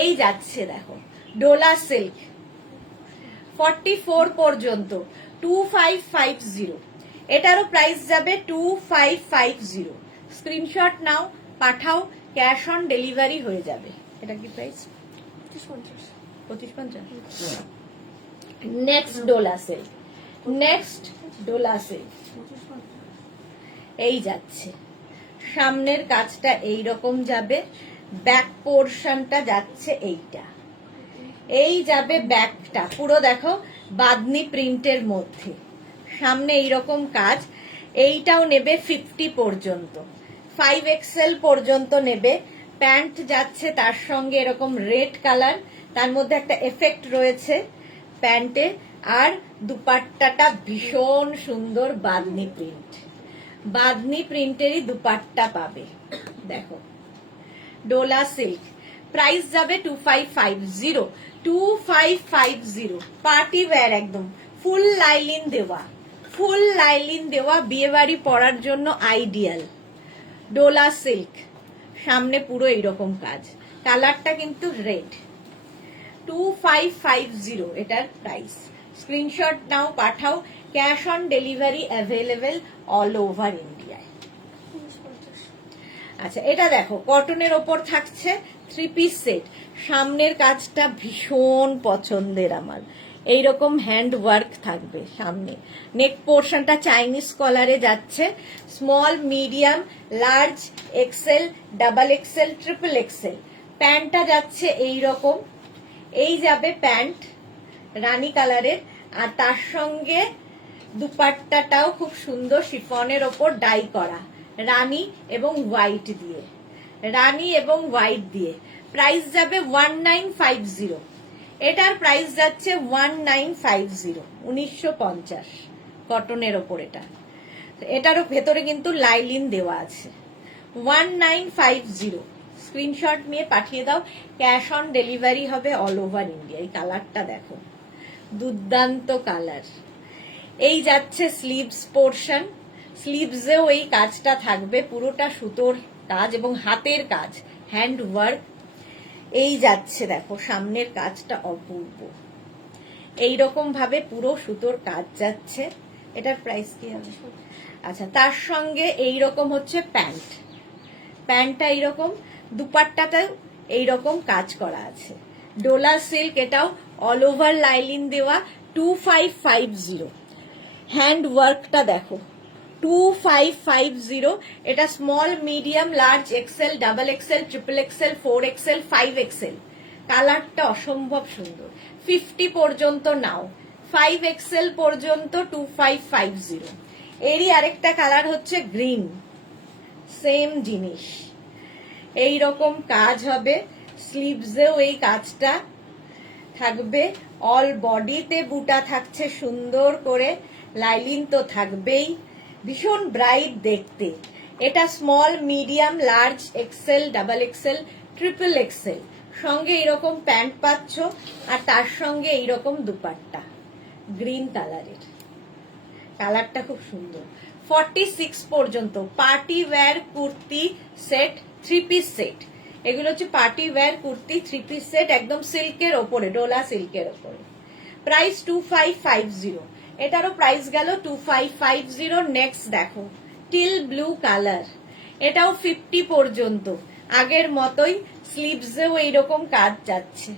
এই যাচ্ছে দেখো, ডোলা সিল্ক, 44 পর্যন্ত, 2550। এটারও প্রাইস যাবে 2550। স্ক্রিনশট নাও পাঠাও, ক্যাশ অন ডেলিভারি হয়ে যাবে। এটা কি price? 2550। Next Dola silk, next Dola silk, এই যাচ্ছে, সামনের কাজটা এই রকম যাবে, ব্যাক পোর্শনটা যাচ্ছে এইটা, এই যাবে ব্যাকটা পুরো দেখো বাদনি প্রিন্টের মধ্যে, সামনে এইরকম কাজ। এইটাও নেবে 50 পর্যন্ত, 5 এক্সেল পর্যন্ত নেবে। প্যান্ট যাচ্ছে তার সঙ্গে এরকম রেড কালার, তার মধ্যে একটা এফেক্ট রয়েছে প্যান্টে, আর দুপাট্টাটা ভীষণ সুন্দর বাদনি প্রিন্ট, বাদনি প্রিন্টেরই দুপাট্টা পাবে। দেখো ডোলা সিল্ক, প্রাইস যাবে 2550, 2550। পার্টি ওয়্যার একদম, ফুল লাইলিন দেওয়া, ফুল লাইলিন দেওয়া, বিয়ে বাড়ি পরার জন্য আইডিয়াল। ডোলা সিল্ক, সামনে পুরো এইরকম কাজ, কালারটা কিন্তু রেড, 2550 এটার প্রাইস। স্ক্রিনশট নাও পাঠাও, cash on delivery available all over ইন্ডিয়ায়। আচ্ছা এটা দেখো, কটনের ওপর থাকছে, 3 পিস সেট, সামনের কাজটা ভীষণ পছন্দের আমার, এইরকম হ্যান্ড ওয়ার্ক থাকবে সামনে। নেক পোর্শনটা চাইনিজ কলারে যাচ্ছে, small, medium, large, XL, double XL, triple XL. প্যান্টটা যাচ্ছে এইরকম, এই যাবে প্যান্ট রানী কালারের, আর তার সঙ্গে দুপাট্টাটাও খুব সুন্দর শিফনের ওপর ডাই করা, রানী এবং হোয়াইট দিয়ে, রানী এবং হোয়াইট দিয়ে। প্রাইস যাবে 1950। এটার প্রাইস যাচ্ছে 1950, 1950 কটনের ওপর এটা। এটারও ভেতরে কিন্তু লাইলিন দেওয়া আছে। 1950, স্ক্রিনশট নিয়ে পাঠিয়ে দাও, ক্যাশ অন ডেলিভারি হবে অল ওভার ইন্ডিয়া। এই কালারটা দেখো, দুর্দান্ত কালার। এই যাচ্ছে স্লিভস পোর্শন, স্লিভসেও এই কাজটা থাকবে, পুরোটা সুতোর কাজ এবং হাতের কাজ, হ্যান্ড ওয়ার্ক। এই যাচ্ছে দেখো সামনের কাজটা অপূর্ব, এইরকম ভাবে পুরো সুতোর কাজ যাচ্ছে। এটার প্রাইস কি হবে? আচ্ছা, তার সঙ্গে এইরকম হচ্ছে প্যান্ট, প্যান্টটা এইরকম, দুপাট্টাতেও এইরকম কাজ করা আছে, ডোলা সিল্ক, এটাও অল ওভার লাইলিন দেওয়া। 2550, হ্যান্ড ওয়ার্কটা দেখো, 2550। এটা small, medium, large, XL, double XL, triple XL, 4XL, 5XL। কালারটা অসম্ভব সুন্দর। 50 পর্যন্ত নাও, 5XL পর্যন্ত 2550। এরই আরেকটা কালার হচ্ছে গ্রিন, সেম জিনিস, এই রকম কাজ হবে, স্লিভসেও এই কাজটা থাকবে, অল বডিতে বুটা থাকছে সুন্দর করে, লাইলিন তো থাকবেই, ভীষণ ব্রাইট দেখতে। এটা small, medium, large, XL, double XL, triple XL, সঙ্গে এইরকম প্যান্ট পাচ্ছ, আর তার সঙ্গে এইরকম দুপাট্টা গ্রিন কালারের। কালারটা খুব সুন্দর। 46 পর্যন্ত party wear kurti set, 3 piece set. এগুলো হচ্ছে party wear kurti 3 piece set, একদম সিল্কের ওপরে, ডোলা সিল্কের ওপরে। প্রাইস 2550। এটারও প্রাইস গেল 2550। নেক্সট দেখো, টিল ব্লু কালার, এটাও 50 পর্যন্ত, আগের মতোই, স্লিভসেও এইরকম কাজ যাচ্ছে,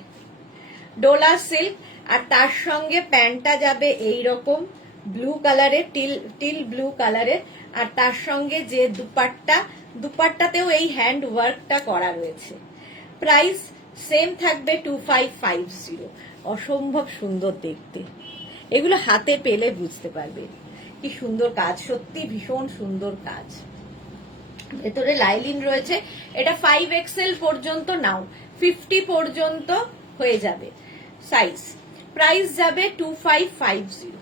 ডোলা সিল্ক, আর তার সঙ্গে প্যান্টটা যাবে এইরকম ব্লু কালারের, টিল ব্লু কালারের, আর তার সঙ্গে যে দুপাট্টা, দুপাট্টাতেও এই হ্যান্ড ওয়ার্কটা করা রয়েছে। প্রাইস সেম থাকবে 2550। অসম্ভব সুন্দর দেখতে, এগুলো হাতে পেলে বুঝতে পারবে কি সুন্দর কাজ, সত্যি ভীষণ সুন্দর কাজ। ভেতরে লাইলিন রয়েছে। এটা 5XL পর্যন্ত নাও, 50 পর্যন্ত হয়ে যাবে সাইজ। প্রাইস যাবে 2550,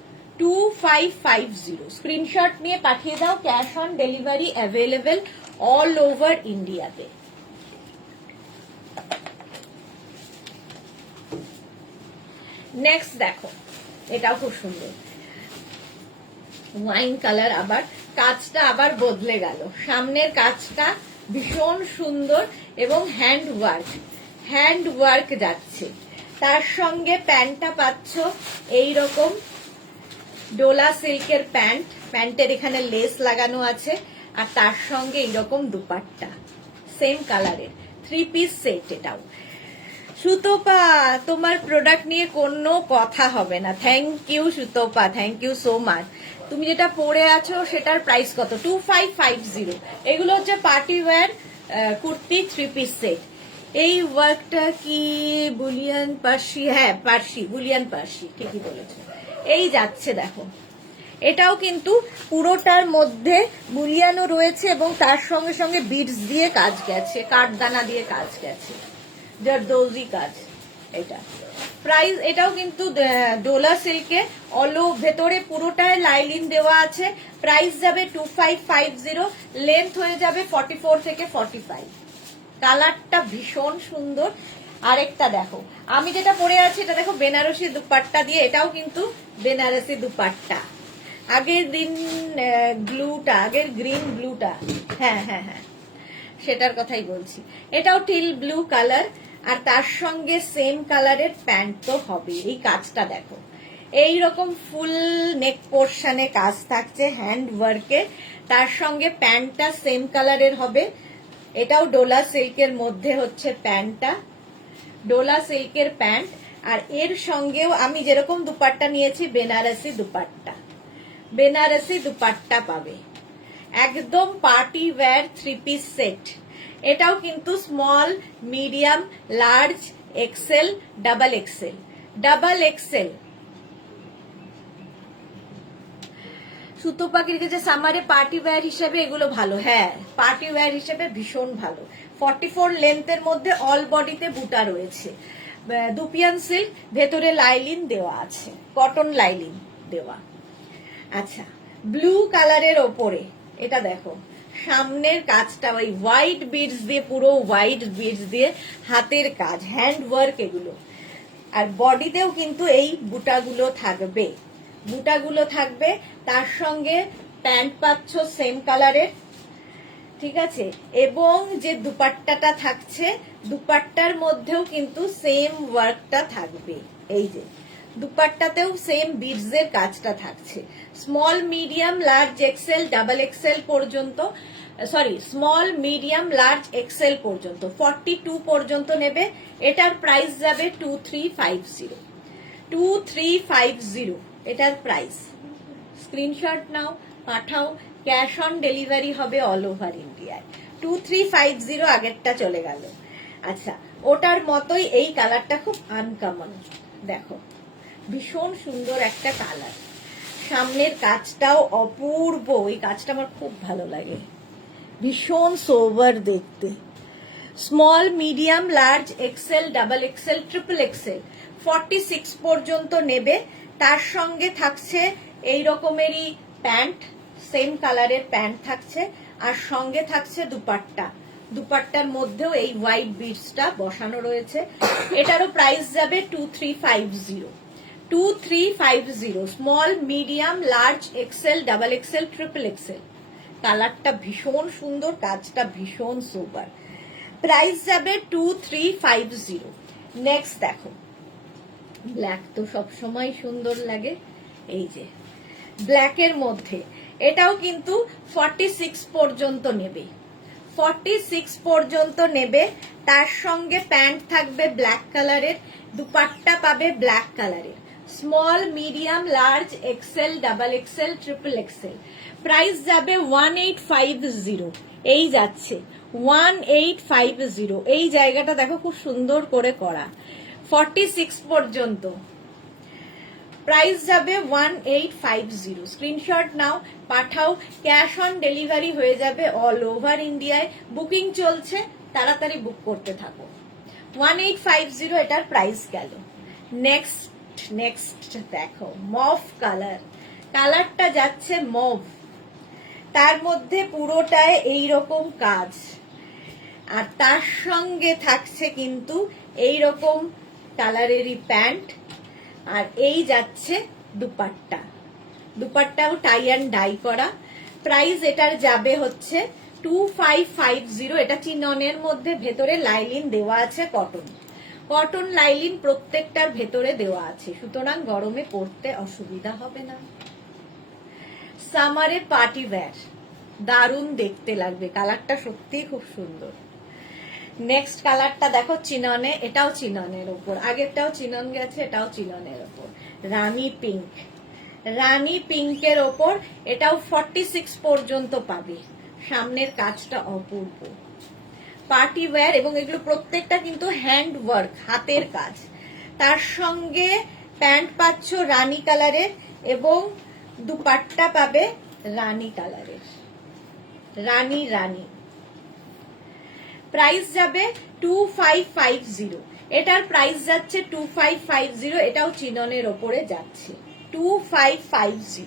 2550। স্ক্রিনশট নিয়ে পাঠিয়ে দাও, cash on delivery available all over ইন্ডিয়াতে। নেক্সট দেখো, এটাও খুব সুন্দর, ওয়াইন কালার, আবার কাজটা আবার বদলে গেল, সামনের কাজটা ভীষণ সুন্দর এবং হ্যান্ড ওয়ার্ক যাচ্ছে, তার সঙ্গে প্যান্টটা পাচ্ছ এইরকম ডোলা সিল্কের প্যান্ট, প্যান্টের এখানে লেস লাগানো আছে, আর তার সঙ্গে এইরকম দুপাট্টা সেম কালারের, 3 পিস সেট। এটাও সুতোপা, তোমার প্রোডাক্ট নিয়ে কোনো কথা হবে না। Thank you Sutopa, thank you so much. তুমি যেটা পরে আছো সেটার প্রাইস কত? 2550। এগুলো হচ্ছে party wear kurti 3 piece set. এই ওয়ার্কটা কি বুলিয়ান পার্সি? হ্যাঁ, পার্সি, বুলিয়ান পার্সি, ঠিকই বলেছো। এই যাচ্ছে দেখো, এটাও কিন্তু পুরোটার মধ্যে বুলিয়ানও রয়েছে এবং তার সঙ্গে সঙ্গে বিডস দিয়ে কাজ গেছে, কাঠদানা দিয়ে কাজ গেছে, জারদৌজি কাজ। এটা প্রাইস, এটাও কিন্তু ডোলা সিল্কে, ভেতরে পুরোটায় লাইলিন দেওয়া আছে। প্রাইস যাবে 2550, লেন্থ হয়ে যাবে 44 থেকে 45। কালারটা ভীষণ সুন্দর। আরেকটা দেখো, আমি যেটা পরে আছি এটা দেখো বেনারসি দুপাট্টা দিয়ে, এটাও কিন্তু বেনারসি দুপাট্টা। আগের গ্রিন ব্লুটা, হ্যাঁ হ্যাঁ হ্যাঁ, সেটার কথাই বলছি। এটাও টিল ব্লু কালার, আর তার সঙ্গে সেম কালারের প্যান্ট তো হবে। এই কাজটা দেখো, এই রকম ফুল নেক পোর্শনে কাজ থাকছে হ্যান্ড ওয়ার্কে, তার সঙ্গে প্যান্টটা সেম কালারের হবে। এটাও ডোলা সিল্কের মধ্যে হচ্ছে প্যান্টটা, ডোলা সিল্কের প্যান্ট, আর এর সঙ্গেও আমি যেরকম দুপাট্টা নিয়েছি বেনারসি দুপাট্টা পাবে। একদম পার্টি ওয়্যার 3 পিস সেট। এটাও কিন্তু small, medium, large, XL, double XL. Sutapa লিখেছে সামারে পার্টি ওয়্যার হিসেবে এগুলো ভালো। হ্যাঁ, পার্টি ওয়্যার হিসেবে ভীষণ ভালো। 44 লেন্থের মধ্যে অল বডিতে বুটা রয়েছে, দুপিয়ান সিল্ক, ভেতরে লাইলিন দেওয়া আছে, কটন লাইলিন দেওয়া। আচ্ছা, ব্লু কালারের ওপরে এটা দেখো, সামনের কাজটা ওই হোয়াইট বিডস দিয়ে, পুরো হোয়াইট বিডস দিয়ে হাতের কাজ, হ্যান্ড ওয়ার্ক এগুলো। আর বডিতেও কিন্তু এই বুটাগুলো থাকবে, বুটাগুলো থাকবে। তার সঙ্গে প্যান্ট পাচ্ছ সেম কালারের, ঠিক আছে। এবং যে দুপাট্টাটা থাকছে, দুপাট্টার মধ্যেও কিন্তু সেম ওয়ার্কটা থাকবে। এই যে দুপাট্টাতেও সেম বিডস এর কাজটা থাকছে। Small, medium, large, XL, double XL পর্যন্ত, sorry small, medium, large, XL পর্যন্ত 42 পর্যন্ত নেবে। এটার প্রাইস যাবে 2350। 2350 এটার প্রাইস। স্ক্রিনশট নাও, পাঠাও। ক্যাশ অন ডেলিভারি হবে অল ওভার ইন্ডিয়ায়। 2350 আগেরটা চলে গেল। আচ্ছা, ওটার মতোই এই কালারটা খুব আনকমন, দেখো ভীষণ সুন্দর একটা কালার। সামনের কাজটাও অপূর্ব, এই কাজটা আমার খুব ভালো লাগে, ভীষণ সোবার দেখতে। Small, medium, large, XL, double XL, triple XL 46 পর্যন্ত নেবে। তার সঙ্গে থাকছে এই রকমেরই প্যান্ট, সেম কালারের প্যান্ট থাকছে, আর সঙ্গে থাকছে দুপাট্টা। দুপাট্টার মধ্যেও এই হোয়াইট বিডসটা বসানো রয়েছে। এটারও প্রাইস যাবে 2350। 2350, small, medium, large, XL, double XL, triple XL. কালারটা ভীষণ সুন্দর, কাজটা ভীষণ সুপার। প্রাইস যাবে 2350। নেক্সট দেখো, ব্ল্যাক তো সবসময় সুন্দর লাগে। এই যে ব্ল্যাকের মধ্যে এটাও কিন্তু 46 পর্যন্ত নেবে, 46 পর্যন্ত নেবে। তার সঙ্গে প্যান্ট থাকবে ব্ল্যাক কালারের, দুপাট্টা পাবে ব্ল্যাক কালারের। Small, medium, large, XL, double XL, triple XL. Price যাবে 1850। এই যাচ্ছে 1850। এই জায়গাটা দেখো খুব সুন্দর করে করা, 46 পর্যন্ত। প্রাইস যাবে 1850। স্ক্রিনশট নাও, পাঠাও। ক্যাশ অন ডেলিভারি হয়ে যাবে অল ওভার ইন্ডিয়ায়। বুকিং চলছে, তাড়াতাড়ি বুক করতে থাকো। 1850 এটার প্রাইস গেল। নেক্সট দেখো, মভ কালার। কালারটা যাচ্ছে মভ, তার মধ্যে পুরোটায় এইরকম কাজ, আর তার সঙ্গে থাকছে কিন্তু এইরকম কালারেরই প্যান্ট, আর এই যাচ্ছে দুপাট্টা। দুপাট্টাও টাই অ্যান্ড ডাই করা। প্রাইস এটার যাবে হচ্ছে 2550। এটা চিননের মধ্যে, ভেতরে লাইলিন দেওয়া আছে, কটন, কটন লাইলিন প্রত্যেকটার ভেতরে দেওয়া আছে, সুতরাং গরমে পরতে অসুবিধা হবে না। সামারে পার্টি ওয়্যার, দারুণ দেখতে লাগবে, কালারটা সত্যিই খুব সুন্দর। নেক্সট কালারটা দেখো, চিননে, এটাও চিননের ওপর, আগেরটাও চিনন গেছে, এটাও চিননের ওপর। রানী পিঙ্ক, রানী পিঙ্কের ওপর এটাও 46 পর্যন্ত পাবে। সামনের কাজটা অপূর্ব, পার্টি ওয়্যার, এবং এগুলো প্রত্যেকটা কিন্তু হ্যান্ড ওয়ার্ক, হাতের কাজ। তার সঙ্গে প্যান্ট পাচ্ছ রানী কালারের, এবং দুপাট্টা পাবে রানী কালারের, রানী রানী। প্রাইস যাবে 2550। এটার প্রাইস যাচ্ছে 2550। এটাও চিননের ওপরে যাচ্ছে 2550।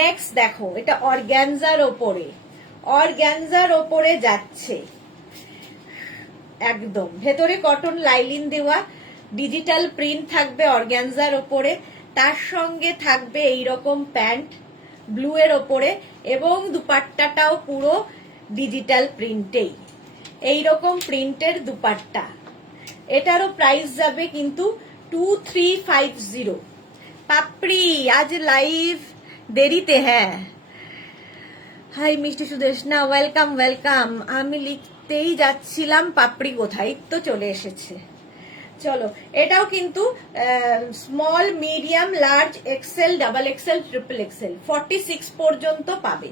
নেক্সট দেখো, এটা অর্গ্যানজার ওপরে, অর্গ্যানজার ওপরে যাচ্ছে একদম, ভেতরে কটন লাইলিন দেওয়া, ডিজিটাল প্রিন্ট থাকবে অর্গ্যানজার ওপরে। তার সঙ্গে থাকবে এইরকম প্যান্ট ব্লু এর ওপরে, এবং দুপাট্টাটাও পুরো ডিজিটাল প্রিন্টেই, এইরকম প্রিন্টের দুপাট্টা। এটারও প্রাইস যাবে কিন্তু 2350। পাপড়ি আজ লাইভ দেরিতে, হ্যাঁ। হাই মিষ্টি সুদেশনা, ওয়েলকাম ওয়েলকাম। আমি লিখতেই যাচ্ছিলাম পাপড়ি কোথায়, তো চলে এসেছে। চলো, এটাও কিন্তু small, medium, large, XL, double XL, triple XL 46 পর্যন্ত পাবে।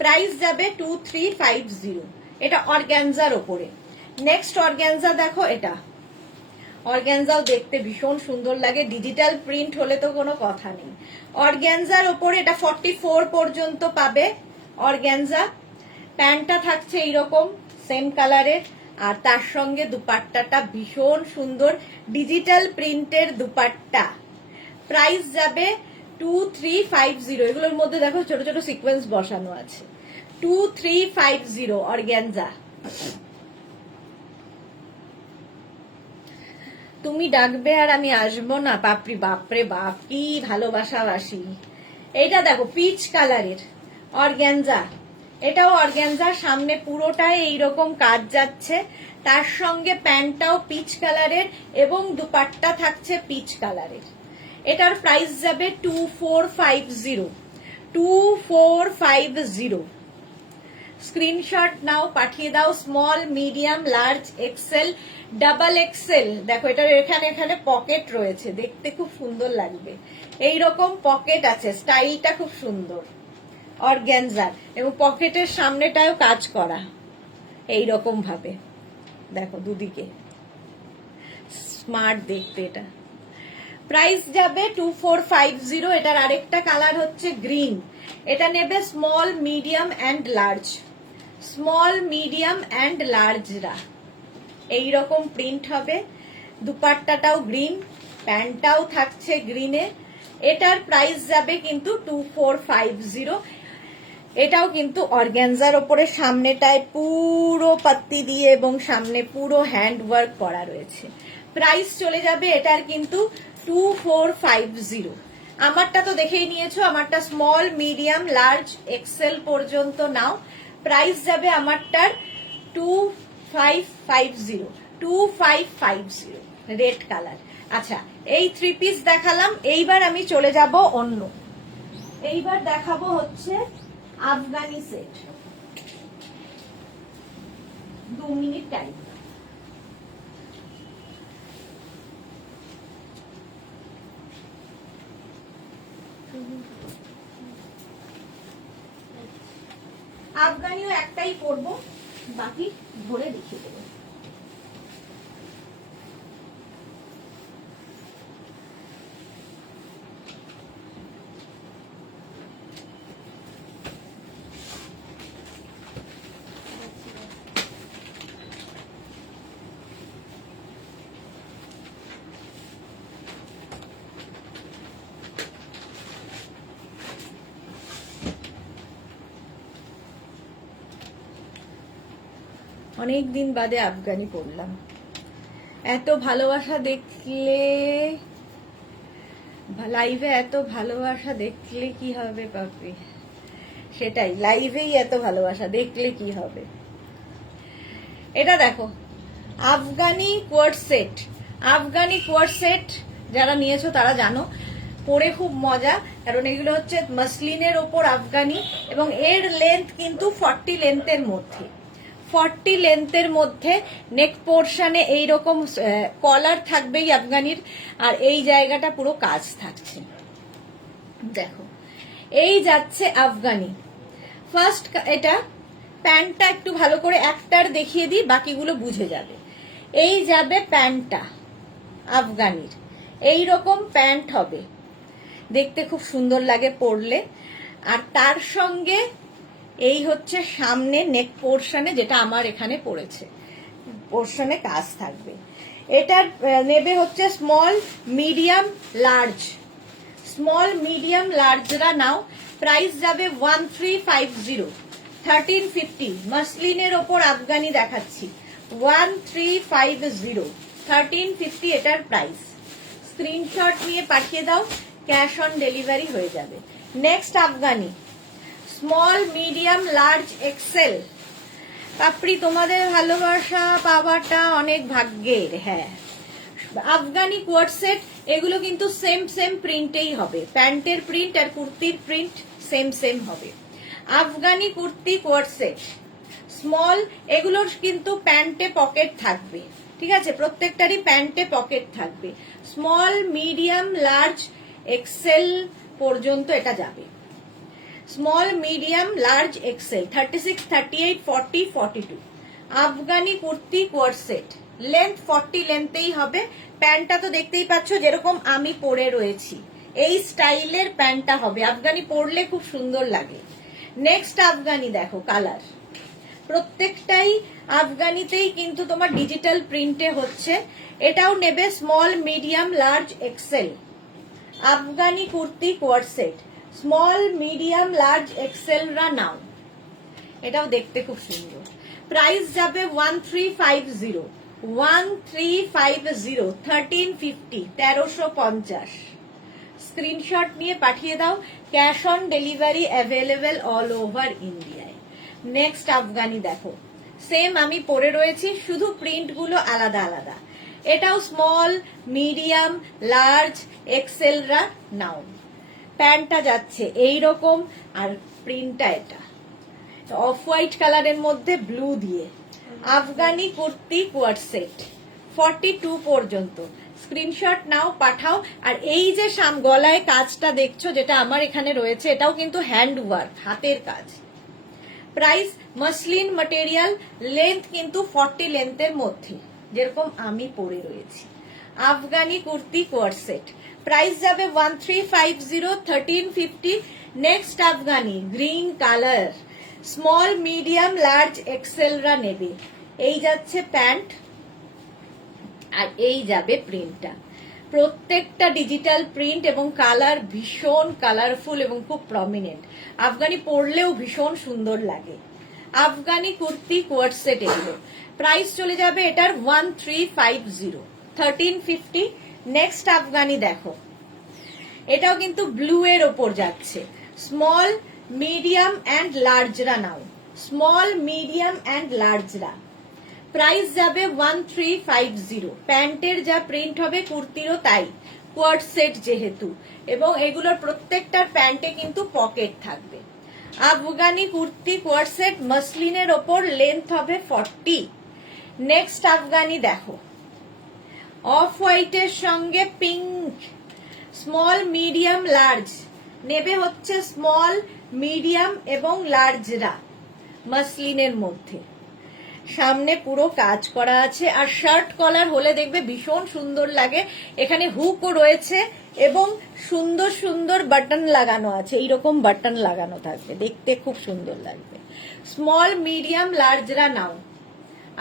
প্রাইস যাবে 2350। এটা অর্গ্যানজার ওপরে। নেক্সট অর্গ্যানজা দেখো, এটা অর্গ্যানজাও দেখতে ভীষণ সুন্দর লাগে, ডিজিটাল প্রিন্ট হলে তো কোনো কথা নেই। অর্গ্যানজার ওপরে এটা 44 পর্যন্ত পাবে অর্গ্যানজা। প্যান্টটা থাকছে এইরকম সেম কালারের, আর তার সঙ্গে দুপাট্টাটা ভীষণ সুন্দর ডিজিটাল প্রিন্টের দুপাট্টা। প্রাইস যাবে 2350, এগুলোর মধ্যে দেখো ছোট ছোট সিকোয়েন্স বসানো আছে। 2350 অর্গ্যানজা। তুমি ডাকবে আর আমি আসবো না, বাপরি বাপরে বাপ কি ভালোবাসাবাসি। এইটা দেখো পিচ কালারের অর্গ্যানজা, এটাও অর্গ্যানজা, সামনে পুরোটাই এইরকম কাজ যাচ্ছে, তার সঙ্গে প্যান্টটাও পিচ কালারের এবং দুপাট্টা থাকছে পিচ কালারের। এটার প্রাইস যাবে 2450। 2450। স্ক্রিনশট নাও, পাঠিয়ে দাও। Small, medium, large, XL, double XL. দেখো এটার এখানে এখানে পকেট রয়েছে, দেখতে খুব সুন্দর লাগবে। এইরকম পকেট আছে, স্টাইলটা খুব সুন্দর অর্গ্যানজার, এবং পকেটের সামনেটাও কাজ করা এইরকম ভাবে। দেখো দুদিকে স্মার্ট দেখতে। এটা প্রাইস যাবে 2450। এটার আরেকটা কালার হচ্ছে গ্রিন। এটা নেবে small, medium and large. Small, medium and লার্জরা এইরকম প্রিন্ট হবে। দুপাট্টাটাও গ্রিন, প্যান্টটাও থাকছে গ্রিনে। এটার প্রাইস যাবে কিন্তু 2450। এটাও কিন্তু অর্গ্যানজার ওপরে সামনেটায় পুরো পাত্তি দিয়ে এবং সামনে পুরো হ্যান্ড ওয়ার্ক করা রয়েছে। প্রাইস চলে যাবে এটার কিন্তু 2450। আমারটা তো দেখেই নিয়েছো, আমারটা স্মল, মিডিয়াম, লার্জ, এক্সেল পর্যন্ত নাও। প্রাইস যাবে আমারটার 2550। 2550 রেড কালার। আচ্ছা, এই 3 পিস দেখালাম। এইবার আমি চলে যাব অন্য। এইবার দেখাবো হচ্ছে আফগানি সেট। 2 minute time. আফগানিও একটাই পরবো, বাকি ধরে দেখিয়ে দেবো। অনেক দিন বাদে আফগানি পরলাম। এত ভালোবাসা দেখলে লাইভে, এত ভালোবাসা দেখলে কি হবে পাপি? সেটাই, লাইভেই এত ভালোবাসা দেখলে কি হবে। এটা দেখো আফগানি কোয়ার্ড সেট। আফগানি কোয়ার্ড সেট যারা নিয়েছো তারা জানো, পরে খুব মজা, কারণ এগুলো হচ্ছে মাসলিনের ওপর আফগানি, এবং এর লেন্থ কিন্তু 40 লেন্থের মধ্যে। 40 লেন্থের মধ্যে নেক পোর্শনে এইরকম কলার থাকবেই আফগানির, আর এই জায়গাটা পুরো কাজ থাকছে। দেখো এই যাচ্ছে আফগানি। ফার্স্ট এটা প্যান্টটা একটু ভালো করে একটার দেখিয়ে দিই, বাকিগুলো বুঝে যাবে। এই যাবে প্যান্টটা আফগানির, এই রকম প্যান্ট হবে, দেখতে খুব সুন্দর লাগে পরলে। আর তার সঙ্গে এই হচ্ছে সামনে নেক পোর্শনে, যেটা আমার এখানে পড়েছে, পোর্শনে কাজ থাকবে। এটার নেবে হচ্ছে small, medium, large. Small, medium, লার্জরা নাও। প্রাইস যাবে 1350। 1350 মাসলিনের ওপর আফগানি দেখাচ্ছি। 1350। 1350 এটার প্রাইস। স্ক্রিনশট নিয়ে পাঠিয়ে দাও, ক্যাশ অন ডেলিভারি হয়ে যাবে। Next Afghani small, medium, large, XL. Papri, তোমাদের ভালোবাসা পাওয়াটা অনেক ভাগ্যের। হ্যাঁ, আফগানি কোয়ার্ড সেট, এগুলো কিন্তু সেম সেম প্রিন্টেই হবে। প্যান্টের প্রিন্ট আর কুর্তির প্রিন্ট সেম সেম হবে। Afghani kurti coord set small, এগুলোর কিন্তু প্যান্টে পকেট থাকবে, ঠিক আছে? প্রত্যেকটারই প্যান্টে পকেট থাকবে। স্মল, মিডিয়াম, লার্জ, এক্সেল পর্যন্ত এটা যাবে। Small, medium, large, XL 36, 38, 40, 42। Afghani kurti coord set, length 40 লেন্থেই হবে। প্যান্টটা তো দেখতেই পাচ্ছ যেরকম আমি পরে রয়েছি, এই স্টাইলের প্যান্টটা হবে। আফগানি পরলে খুব সুন্দর লাগে। নেক্সট আফগানি দেখো কালার, প্রত্যেকটাই আফগানিতেই কিন্তু তোমার ডিজিটাল প্রিন্টে হচ্ছে। এটাও নেবে small, medium, large, XL. Afghani kurti coord set, small medium large XL রা নাও। এটাও দেখতে খুব সুন্দর। প্রাইস যাবে 1350, 1350, 1350, 1350। স্ক্রিনশট নিয়ে পাঠিয়ে দাও। Cash on delivery available all over ইন্ডিয়ায়। নেক্সট আফগানি দেখো, সেম আমি পরে রয়েছি, শুধু প্রিন্ট গুলো আলাদা আলাদা। এটাও স্মল মিডিয়াম লার্জ এক্সেল রা নাও। প্যান্টটা যাচ্ছে এইরকম, আর প্রিন্টটা এটা অফ হোয়াইট কালারের মধ্যে ব্লু দিয়ে। আফগানি কুর্তি কোয়ার সেট 42 পর্যন্ত। স্ক্রিনশট নাও, পাঠাও। আর এই যে গলায় কাজটা দেখছো, যেটা আমার এখানে রয়েছে, এটাও কিন্তু হ্যান্ড ওয়ার্ক, হাতের কাজ। প্রাইস মসলিন ম্যাটেরিয়াল, লেন্থ কিন্তু 40 লেন্থের মধ্যে, যেরকম আমি পরে রয়েছি। Afghani kurti coord set, price যাবে 1350, 1350। Next Afghani green colour, small medium large XL রা নেবে। এই যাচ্ছে প্যান্ট, আর এই যাবে প্রিন্টটা। প্রত্যেকটা ডিজিটাল প্রিন্ট এবং কালার ভীষণ কালারফুল এবং খুব প্রমিনেন্ট। আফগানি পরলেও ভীষণ সুন্দর লাগে। আফগানি কুর্তি কোয়ার সেট এগুলো। প্রাইস চলে যাবে এটার 1350, 1350। নেক্সট আফগানি দেখো, এটাও কিন্তু ব্লু এর ওপর যাচ্ছে। স্মল মিডিয়াম অ্যান্ড লার্জরা নাও, স্মল মিডিয়াম অ্যান্ড লার্জরা। প্রাইস যাবে 1350। প্যান্টের যা প্রিন্ট হবে কুর্তিরও তাই, কোয়ার্ড সেট যেহেতু, এবং এগুলোর প্রত্যেকটার প্যান্টে কিন্তু পকেট থাকবে। আফগানি কুর্তি কোয়ার্ড সেট মসলিনের ওপর, লেন্থ হবে 40। নেক্সট আফগানি দেখো, অফ হোয়াইটের সঙ্গে পিঙ্ক, স্মল মিডিয়াম লার্জ নেবে হচ্ছে স্মল মিডিয়াম এবং লার্জরা, মসলিনের মধ্যে। সামনে পুরো কাজ করা আছে, আর শার্ট কলার হলে দেখবে ভীষণ সুন্দর লাগে। এখানে হুকও রয়েছে এবং সুন্দর সুন্দর বাটন লাগানো আছে, এইরকম বাটন লাগানো থাকবে, দেখতে খুব সুন্দর লাগবে। স্মল মিডিয়াম লার্জরা নাও।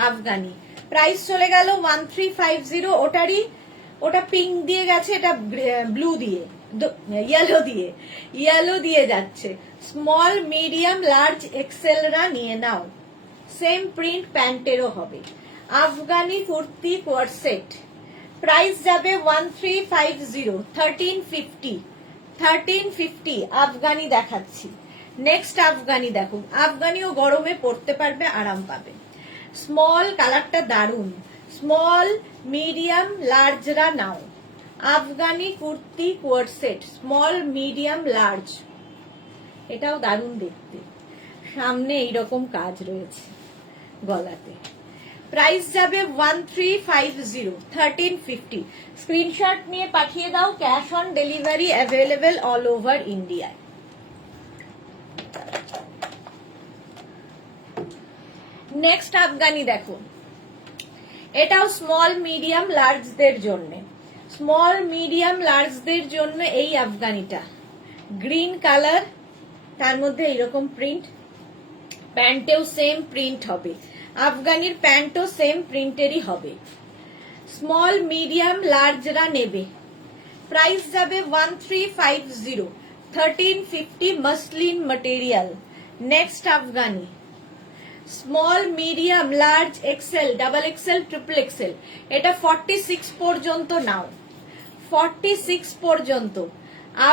আফগানি প্রাইস চলে গেল 1350। ওটা পিঙ্ক দিয়ে গেছে, এটা ব্লু দিয়ে, ইয়েলো দিয়ে যাচ্ছে। স্মল মিডিয়াম লার্জ এক্সেল রা নিয়ে নাও। সেম প্রিন্ট প্যান্টেরও হবে। Afghani kurti coord set, price যাবে 1350, 1350, 1350। আফগানি দেখাচ্ছি। নেক্সট আফগানি দেখো, আফগানিও গরমে পরতে পারবে, আরাম পাবে। স্মল, কালারটা দারুন, স্মল মিডিয়াম লার্জরা নাও। Afghani kurti coord set, small medium large. এটাও দারুণ দেখতে, সামনে এইরকম কাজ রয়েছে গলাতে। প্রাইস যাবে 1350, 1350। স্ক্রিনশট নিয়ে পাঠিয়ে দাও। Cash on delivery available all over ইন্ডিয়ায়। নেক্সট আফগানি দেখো, এটাও স্মল মিডিয়াম লার্জদের জন্য। স্মল মিডিয়াম লার্জদের জন্য এই আফগানিটা গ্রিন কালার, তার মধ্যে এইরকম প্রিন্ট। প্যান্টেও সেম প্রিন্ট হবে, আফগানির প্যান্টও সেম প্রিন্টেরই হবে। স্মল মিডিয়াম লার্জরা নেবে। প্রাইস যাবে 1350, 1350। Muslin material. Next Afghani small medium large XL, double XL, triple Excel. এটা 46 পর্যন্ত নাও, 46 পর্যন্ত।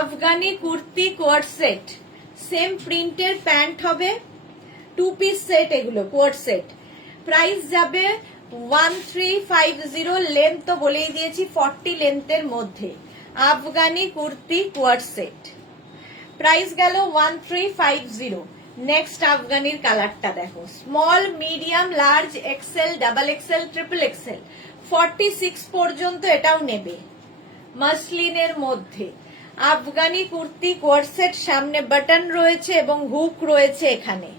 Afghani kurti coord set, same প্রিন্টের প্যান্ট হবে, 2 পিস সেট এগুলো, কোয়ার সেট। প্রাইস যাবে 1350। লেন্থ তো বলেই দিয়েছি, 40 লেন্থের মধ্যে। Afghani kurti coord set, price গেল 1350। নেক্সট আফগানির কালারটা দেখো, small medium large XL, double XL, triple XL, 46 পর্যন্ত এটাও নেবে, মসলিনের মধ্যে। আফগানি কুর্তি কোয়ার সেট, সামনে বাটন রয়েছে এবং হুক রয়েছে এখানে।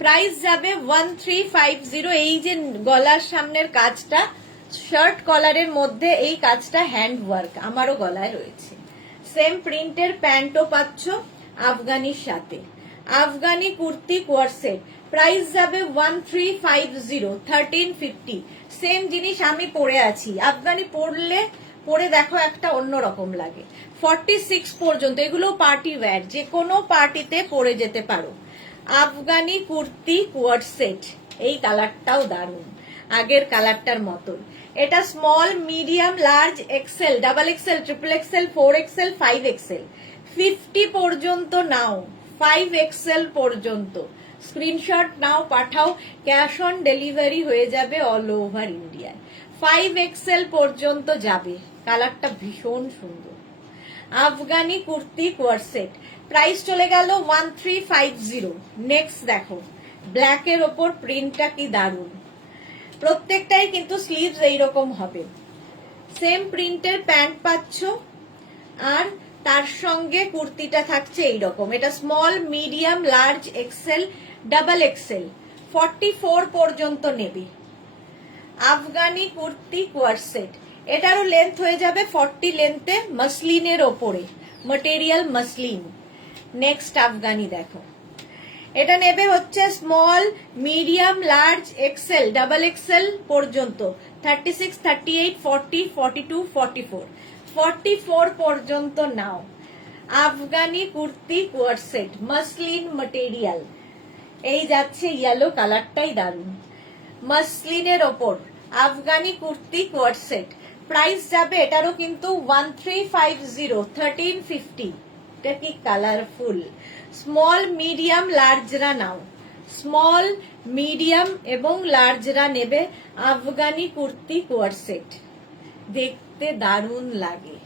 প্রাইস যাবে 1350। এই যে গলার সামনের কাজটা, শার্ট কলারের মধ্যে এই কাজটা হ্যান্ড ওয়ার্ক, আমারও গলায় রয়েছে। সেম প্রিন্টের প্যান্টও পাচ্ছ আফগানির সাথে। Afghani kurti coord set, price যাবে 1350, 1350। সেম জিনিস আমি পরে আছি। আফগানি পরলে পরে দেখো একটা অন্যরকম লাগে। 46 পর্যন্ত, এগুলো পার্টি ওয়্যার, যে কোনো পার্টিতে পরে যেতে পারো। আফগানি কুর্তি কোয়ার্ড সেট, এই কালারটাও দারুণ, আগের কালারটার মতন। এটা small, medium, large, XL, double XL, triple XL, 4XL, 5XL, 50 পর্যন্ত নাও, 5XL পর্যন্ত স্ক্রিনশট নাও, পাঠাও, ক্যাশ অন ডেলিভারি হয়ে যাবে অল ওভার ইন্ডিয়ায়। 5XL পর্যন্ত যাবে, কালারটা ভীষণ সুন্দর। Afghani kurti coord set, price চলে গেল 1350। নেক্সট দেখো, ব্ল্যাকের ওপর প্রিন্টটা কি দারুণ, প্রত্যেকটাই কিন্তু স্লিভস এইরকম হবে, সেম প্রিন্টের প্যান্ট পাচ্ছ, আর তার সঙ্গে কুর্তিটা থাকছে এইরকম। এটা small, medium, large, XL, double XL, 44 পর্যন্ত নেবে। আফগানি কুর্তি কোয়ার্ড সেট, এটারও লেন্থ হয়ে যাবে 40 লেন্থে, মসলিনের ওপরে, ম্যাটেরিয়াল মসলিন। নেক্সট আফগানি দেখো, এটা নেবে হচ্ছে small, medium, large, XL, double XL পর্যন্ত, 36, 38, 40, 42, 44, 44 পর্যন্ত নাও। Afghani kurti coord set, muslin material, এই যাচ্ছে ইয়েলো কালারটাই দারুণ, মসলিনের ওপর Afghani kurti coord set. Price যাবে এটারও কিন্তু 1350, 1350। এটা কি কালারফুল, স্মল, মিডিয়াম, লার্জরা নাও, স্মল, মিডিয়াম এবং লার্জরা নেবে আফগানি কুর্তি কোয়ার্ড সেট, দেখতে দারুণ লাগে।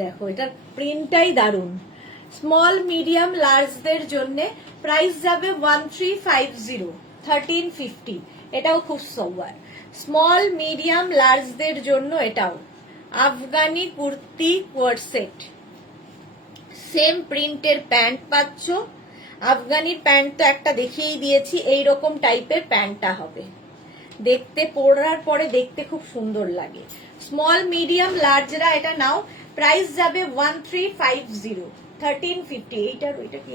দেখো এটার প্রিন্টটাই দারুণ, স্মল, মিডিয়াম, লার্জদের জন্য প্রাইস যাবে 1350, 1350। এটাও খুব সোবার, স্মল, মিডিয়াম, লার্জদের জন্য এটাও Afghani kurti coord set, same প্রিন্টের প্যান্ট পাচ্ছ। আফগানির প্যান্ট তো একটা দেখিয়েই দিয়েছি, এইরকম টাইপের প্যান্টটা হবে, দেখতে পরার পরে দেখতে খুব সুন্দর লাগে। স্মল, মিডিয়াম, লার্জরা এটা নাও, প্রাইস যাবে 1350, 1350। এইটার ওইটা কি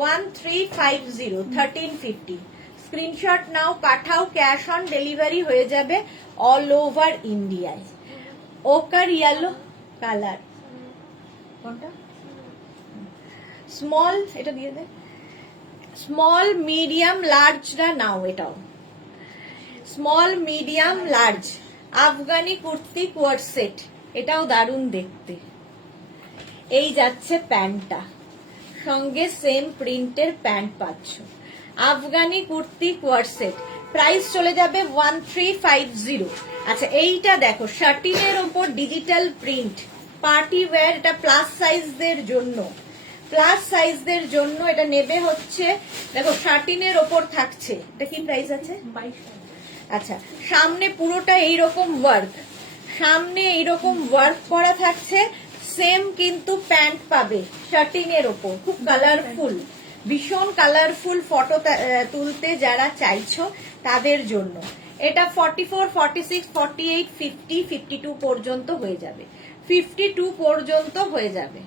1350, 1350। স্ক্রিনশট নাও, পাঠাও, ক্যাশ অন ডেলিভারি হয়ে যাবে অল ওভার ইন্ডিয়ায়। ওকার ইয়েলো কালার, কোনটা স্মল, এটা দিয়ে দে, স্মল, মিডিয়াম, লার্জরা নাও, এটাও small, medium, large, Afghani kurti coord set, এটাও দারুণ দেখতে। এই যাচ্ছে প্যান্টটা, সঙ্গে সেম প্রিন্টের প্যান্ট পাচ্ছ। Afghani kurti coord set, price চলে যাবে 1350। আচ্ছা এইটা দেখো, শার্টিনের ওপর ডিজিটাল প্রিন্ট, পার্টি ওয়্যার, এটা প্লাস সাইজদের জন্য, প্লাস সাইজদের জন্য এটা নেবে হচ্ছে, দেখো শার্টিনের ওপর থাকছে, এটা কি প্রাইস আছে? 22। আচ্ছা, সামনে পুরোটা এইরকম ওয়ার্ক, সামনে এইরকম ওয়ার্ক করা থাকছে, সেম কিন্তু প্যান্ট পাবে শার্টিনের ওপর, খুব কালারফুল, ভীষণ কালারফুল। ফটো তুলতে যারা চাইছো তাদের জন্য এটা 44, 46, 48, 50, 52 পর্যন্ত হয়ে যাবে, 52 পর্যন্ত হয়ে যাবে।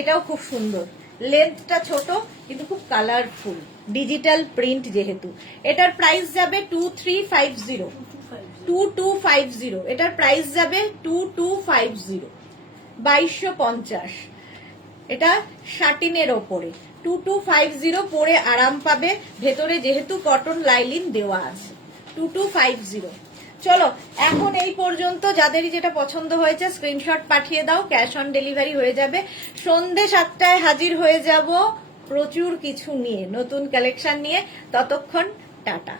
এটাও খুব সুন্দর, লেন্থটা ছোট কিন্তু খুব কালারফুল, ডিজিটাল প্রিন্ট যেহেতু। এটার প্রাইস যাবে 2350, 2250। এটার প্রাইস যাবে 2250, 2250। এটা শার্টিনের ওপরে 2250 পরে আরাম পাবে, ভেতরে যেহেতু কটন লাইলিন দেওয়া আছে। 2250। চলো এখন এই পর্যন্ত, যাদেরই যেটা পছন্দ হয়েছে স্ক্রিনশট পাঠিয়ে দাও, ক্যাশ অন ডেলিভারি হয়ে যাবে। সন্ধে 7টায় হাজির হয়ে যাব প্রচুর কিছু নিয়ে, নতুন কালেকশন নিয়ে। ততক্ষণ টাটা।